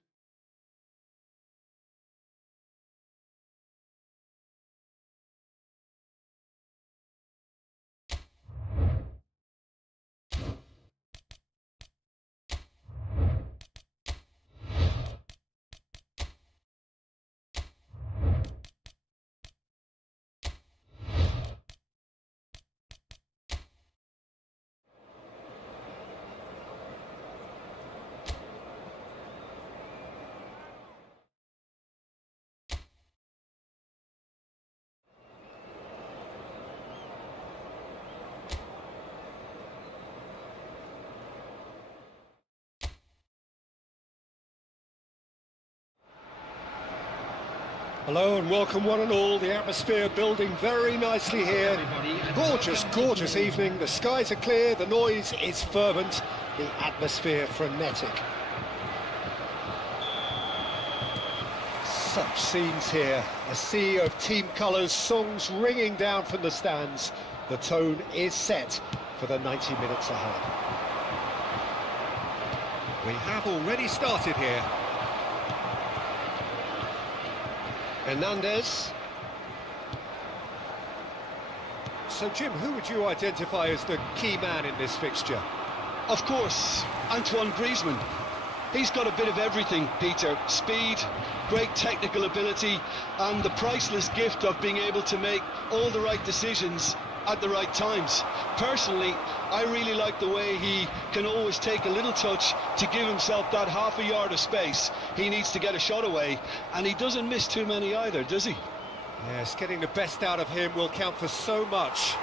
Hello and welcome one and all. The atmosphere building very nicely here. Gorgeous, gorgeous evening. The skies are clear, the noise is fervent, the atmosphere frenetic. Such scenes here. A sea of team colours, songs ringing down from the stands. The tone is set for the 90 minutes ahead. We have already started here. Hernandez. So, Jim, who would you identify as the key man in this fixture? Of course, Antoine Griezmann. He's got a bit of everything, Peter. Speed, great technical ability, and the priceless gift of being able to make all the right decisions at the right times. Personally, I really like the way he can always take a little touch to give himself that half a yard of space he needs to get a shot away, and he doesn't miss too many either, does he? Yes, getting the best out of him will count for so much.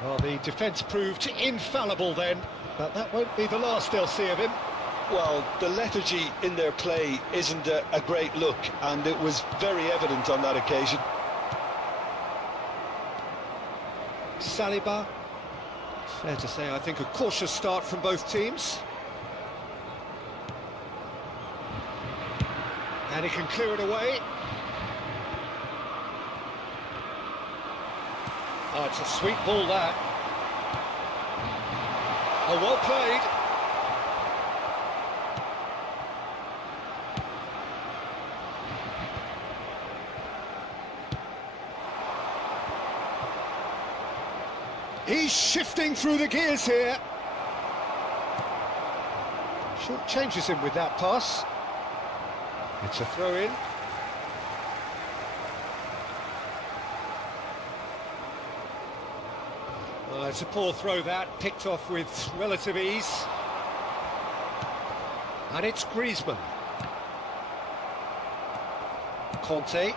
Well, the defence proved infallible then, but that won't be the last they'll see of him. Well, the lethargy in their play isn't a great look, and it was very evident on that occasion. Saliba. Fair to say, I think, a cautious start from both teams. And he can clear it away. Oh, it's a sweet ball, that. Oh, well played. He's shifting through the gears here. Short changes him with that pass. It's a throw-in. Well, it's a poor throw, that, picked off with relative ease. And it's Griezmann. Conte.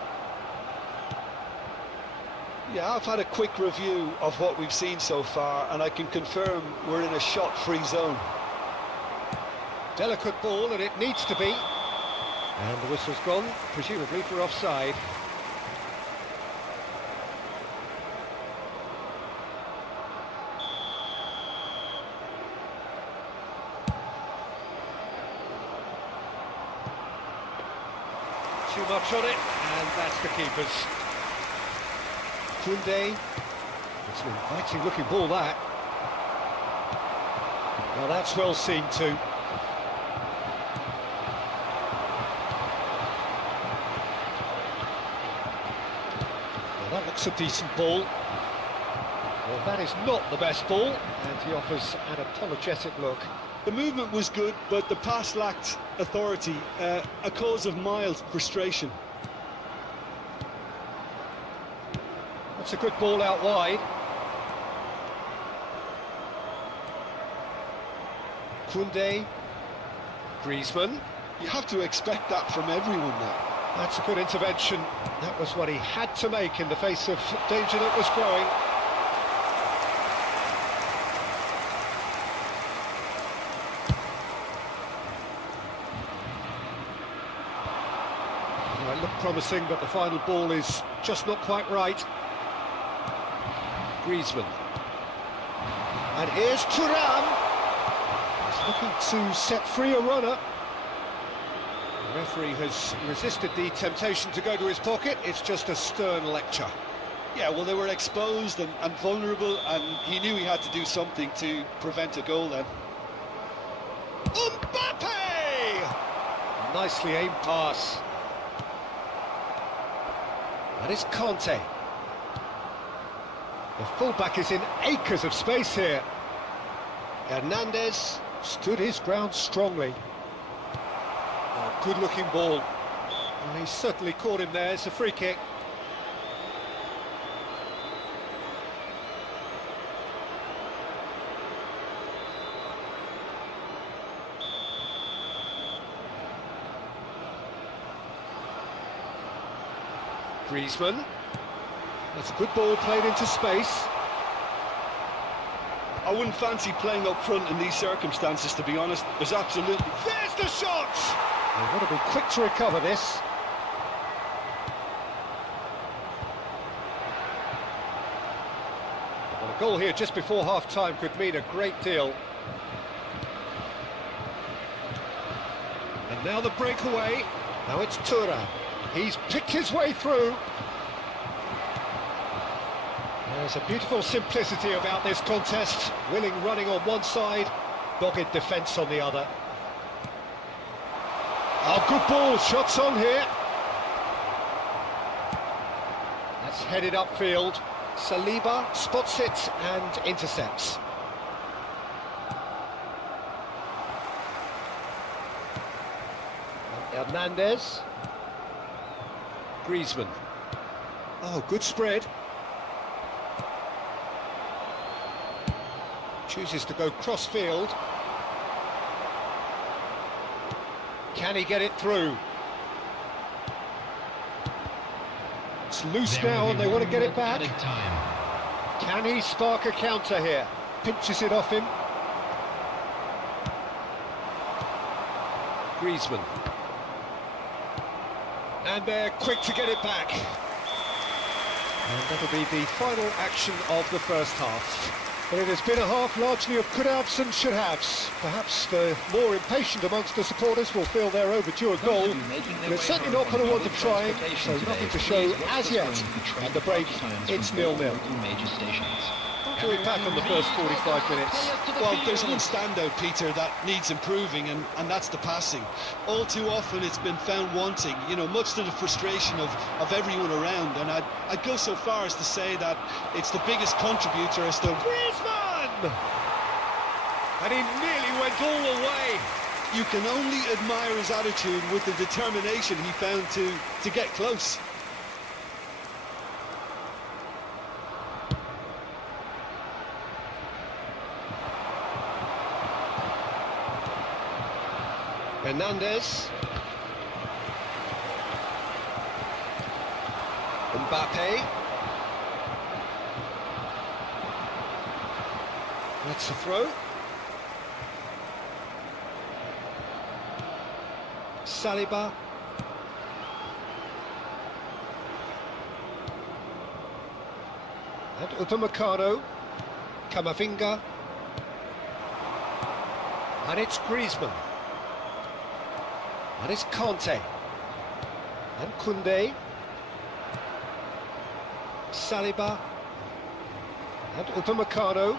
Yeah, I've had a quick review of what we've seen so far, and I can confirm we're in a shot-free zone. Delicate ball, and it needs to be. And the whistle's gone, presumably for offside. Too much on it, and that's the keeper's. Koundé. It's an inviting looking ball, that. Now that's well seen too. Well, that looks a decent ball. Well, that is not the best ball, and he offers an apologetic look. The movement was good, but the pass lacked authority, a cause of mild frustration. That's a good ball out wide. Koundé. Griezmann. You have to expect that from everyone now. That's a good intervention. That was what he had to make in the face of danger that was growing. Well, it looked promising, but the final ball is just not quite right. Griezmann. And here's Thuram. He's looking to set free a runner. The referee has resisted the temptation to go to his pocket. It's just a stern lecture. Yeah, well, they were exposed and vulnerable, and he knew he had to do something to prevent a goal then. Mbappe! Nicely aimed pass. That is Conte. The fullback is in acres of space here. Hernandez stood his ground strongly. Oh, good-looking ball. Well, he certainly caught him there. It's a free kick. Griezmann. That's a good ball played into space. I wouldn't fancy playing up front in these circumstances, to be honest. There's absolutely... There's the shot! They've got to be quick to recover this. Well, a goal here just before half-time could mean a great deal. And now the breakaway. Now it's Thuram. He's picked his way through. There's a beautiful simplicity about this contest. Willing running on one side, dogged defence on the other. Oh, good ball, shots on here. That's headed upfield. Saliba spots it and intercepts. Hernandez. Griezmann. Oh, good spread. Chooses to go cross-field. Can he get it through? It's loose now and they want to get it back. Can he spark a counter here? Pinches it off him. Griezmann. And they're quick to get it back. And that'll be the final action of the first half. But it has been a half largely of could-haves and should-haves. Perhaps the more impatient amongst the supporters will feel they're overdue a goal. But it's certainly not for the want of trying, so nothing to show as yet. At the break, it's 0-0. What do we pack on the first 45 minutes? Well, there's one standout, Peter, that needs improving, and that's the passing. All too often it's been found wanting, you know, much to the frustration of everyone around. And I'd go so far as to say that it's the biggest contributor as to... Griezmann! And he nearly went all the way. You can only admire his attitude with the determination he found to get close. Hernandez. Mbappe. That's a throw. Saliba. And Upamecano. Camavinga. And it's Griezmann. And it's Conte. And Koundé. Saliba. And Upamecano.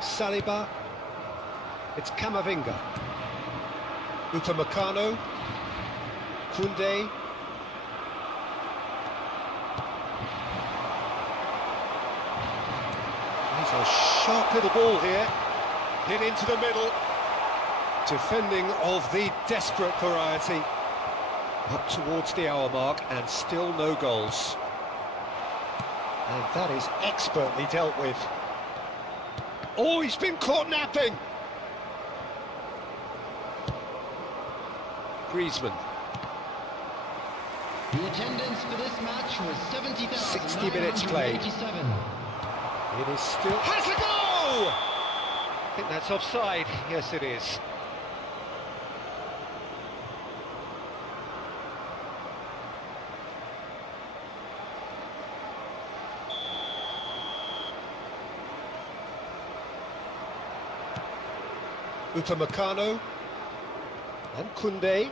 Saliba. It's Camavinga. Upamecano. Koundé. There's a sharp little ball here. Hit into the middle. Defending of the desperate variety. Up towards the hour mark and still no goals. And that is expertly dealt with. Oh, he's been caught napping! Griezmann. The attendance for this match was 70,000. 60 minutes played. It is still... Has a goal! I think that's offside. Yes, it is. Upamecano and Koundé,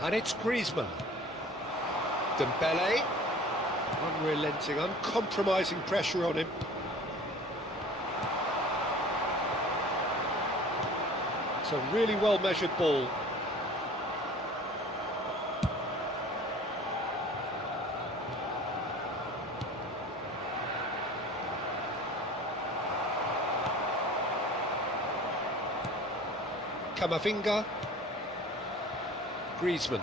and it's Griezmann. Dembele, unrelenting, uncompromising pressure on him. It's a really well-measured ball. Camavinga, Griezmann.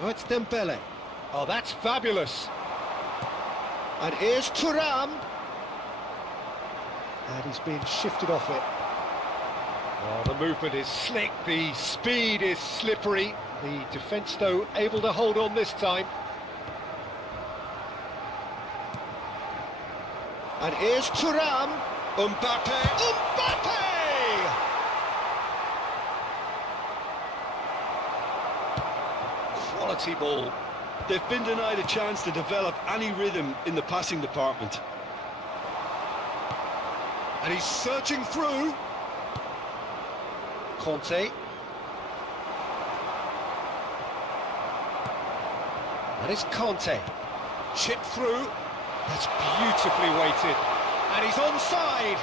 Oh, it's Dembele. Oh, that's fabulous. And here's Thuram. And he's being shifted off it. Oh, the movement is slick, the speed is slippery. The defence, though, able to hold on this time. And here's Thuram. Mbappe! Quality ball. They've been denied a chance to develop any rhythm in the passing department. And he's searching through. Conte. And it's Conte. Chip through. That's beautifully weighted. And he's onside.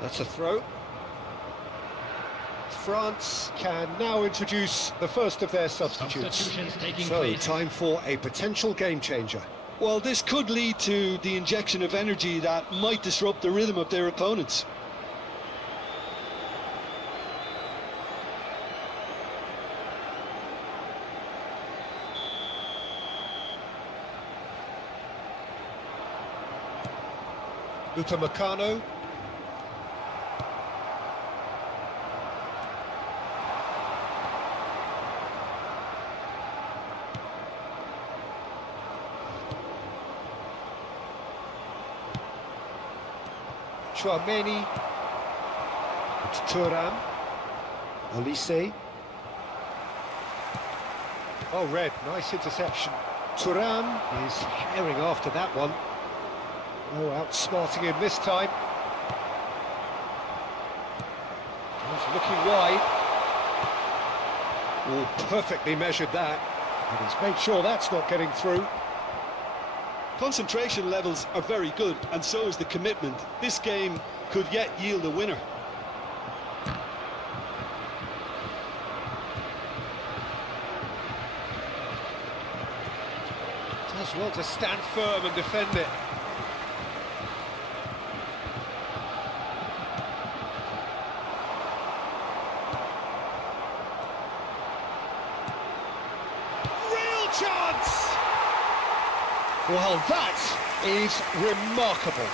That's a throw. France can now introduce the first of their substitutes. Substitutions taking So, place. time for a potential game changer. Well, this could lead to the injection of energy that might disrupt the rhythm of their opponents. Upamecano. Chouameni. Thuram. Olise. Oh, Red, nice interception. Thuram is herring after that one. Oh, outsmarting him this time. He's looking wide. Oh, perfectly measured that. And he's made sure that's not getting through. Concentration levels are very good, and so is the commitment. This game could yet yield a winner. Does well to stand firm and defend it. Real chance! Well, that is remarkable.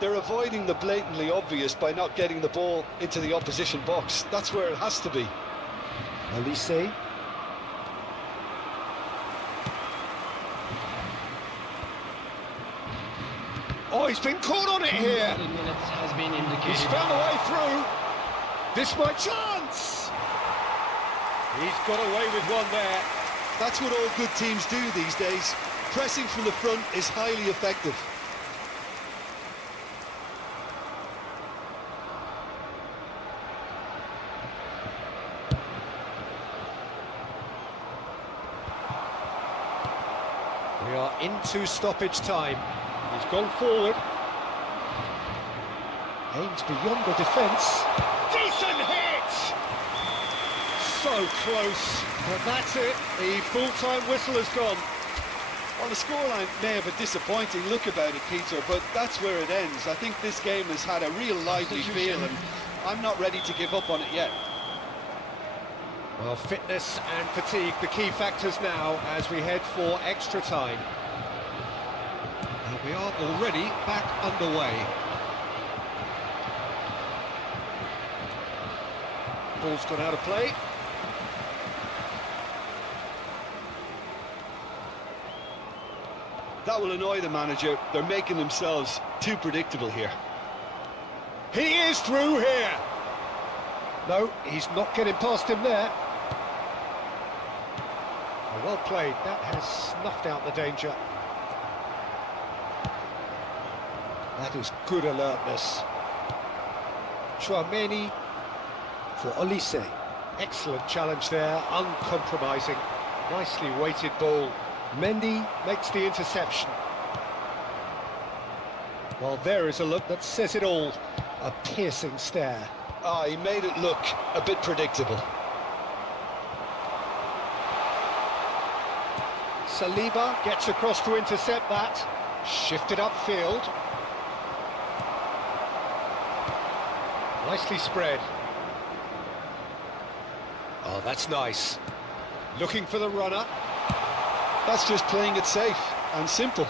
They're avoiding the blatantly obvious by not getting the ball into the opposition box. That's where it has to be. Olise. Oh, he's been caught on it here. Minutes has been indicated. He's found a way through. This might chance. He's got away with one there. That's what all good teams do these days. Pressing from the front is highly effective. We are into stoppage time. He's gone forward. Aims beyond the defence. Decent hit! So close. But that's it. The full-time whistle has gone. Well, the scoreline may have a disappointing look about it, Peter, but that's where it ends. I think this game has had a real lively feel, and I'm not ready to give up on it yet. Well, fitness and fatigue, the key factors now as we head for extra time. And we are already back underway. Ball's gone out of play. That will annoy the manager. They're making themselves too predictable here. He is through here. No, he's not getting past him there. Oh, well played. That has snuffed out the danger. That is good alertness. Chouameni for Olise. Excellent challenge there, uncompromising. Nicely weighted ball. Mendy makes the interception. Well, there is a look that says it all. A piercing stare. Ah, he made it look a bit predictable. Saliba gets across to intercept that. Shifted upfield. Nicely spread. Oh, that's nice. Looking for the runner. That's just playing it safe and simple.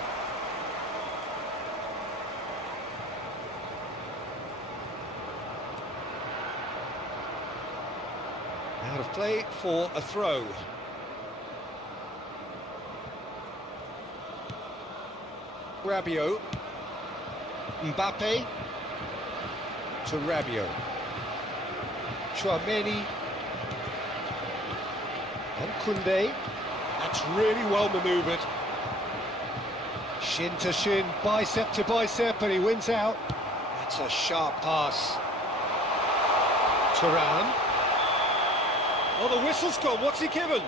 Out of play for a throw. Rabiot. Mbappe. To Rabiot. Chouameni. And Koundé. That's really well manoeuvred. Shin to shin, bicep to bicep, and he wins out. That's a sharp pass. Turan. Oh, the whistle's gone. What's he given?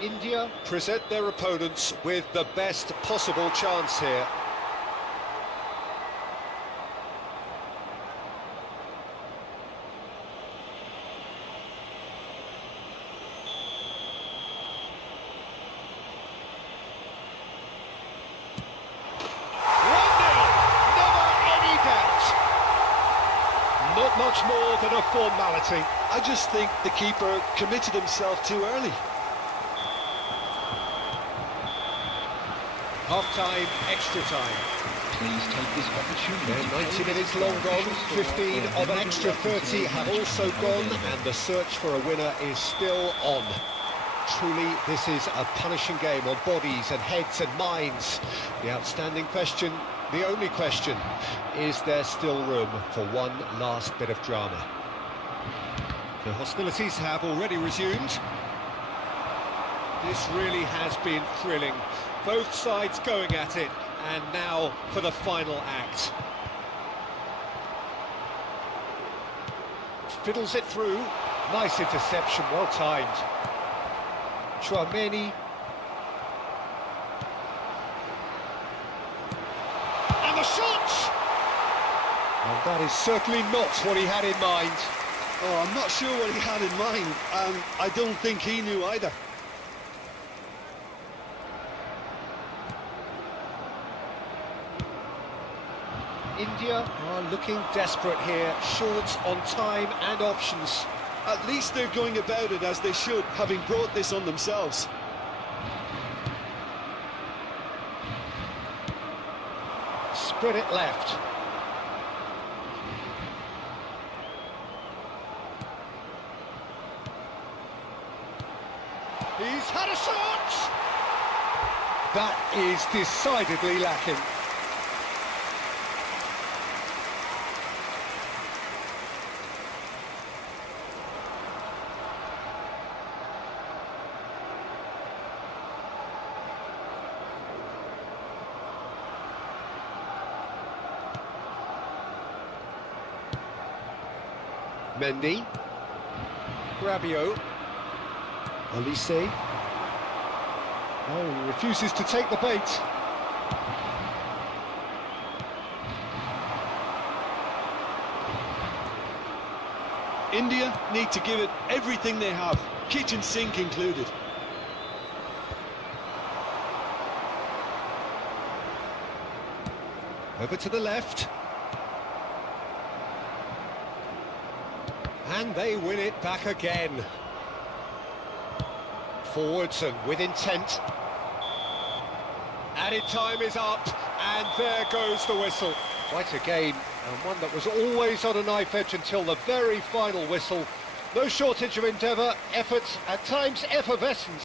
India present their opponents with the best possible chance here. Not much more than a formality. I just think the keeper committed himself too early. Half-time, extra time. Please take this opportunity. They're 90 minutes long gone, 15 of an extra 30 have also gone, and the search for a winner is still on. Truly, this is a punishing game on bodies and heads and minds. The outstanding question, the only question, is there still room for one last bit of drama? The hostilities have already resumed. This really has been thrilling. Both sides going at it, and now for the final act. Fiddles it through. Nice interception, well timed. Chouameni. And the shot! And that is certainly not what he had in mind. Oh, I'm not sure what he had in mind, and I don't think he knew either. India are looking desperate here, short on time and options. At least they're going about it as they should, having brought this on themselves. Spread it left. He's had a shot! That is decidedly lacking. Mendy, Rabiot, Olise. Oh, he refuses to take the bait. India need to give it everything they have, kitchen sink included. Over to the left. And they win it back again. Forwards and with intent. Added time is up, and there goes the whistle. Quite a game, and one that was always on a knife edge until the very final whistle. No shortage of endeavour, effort, at times effervescence.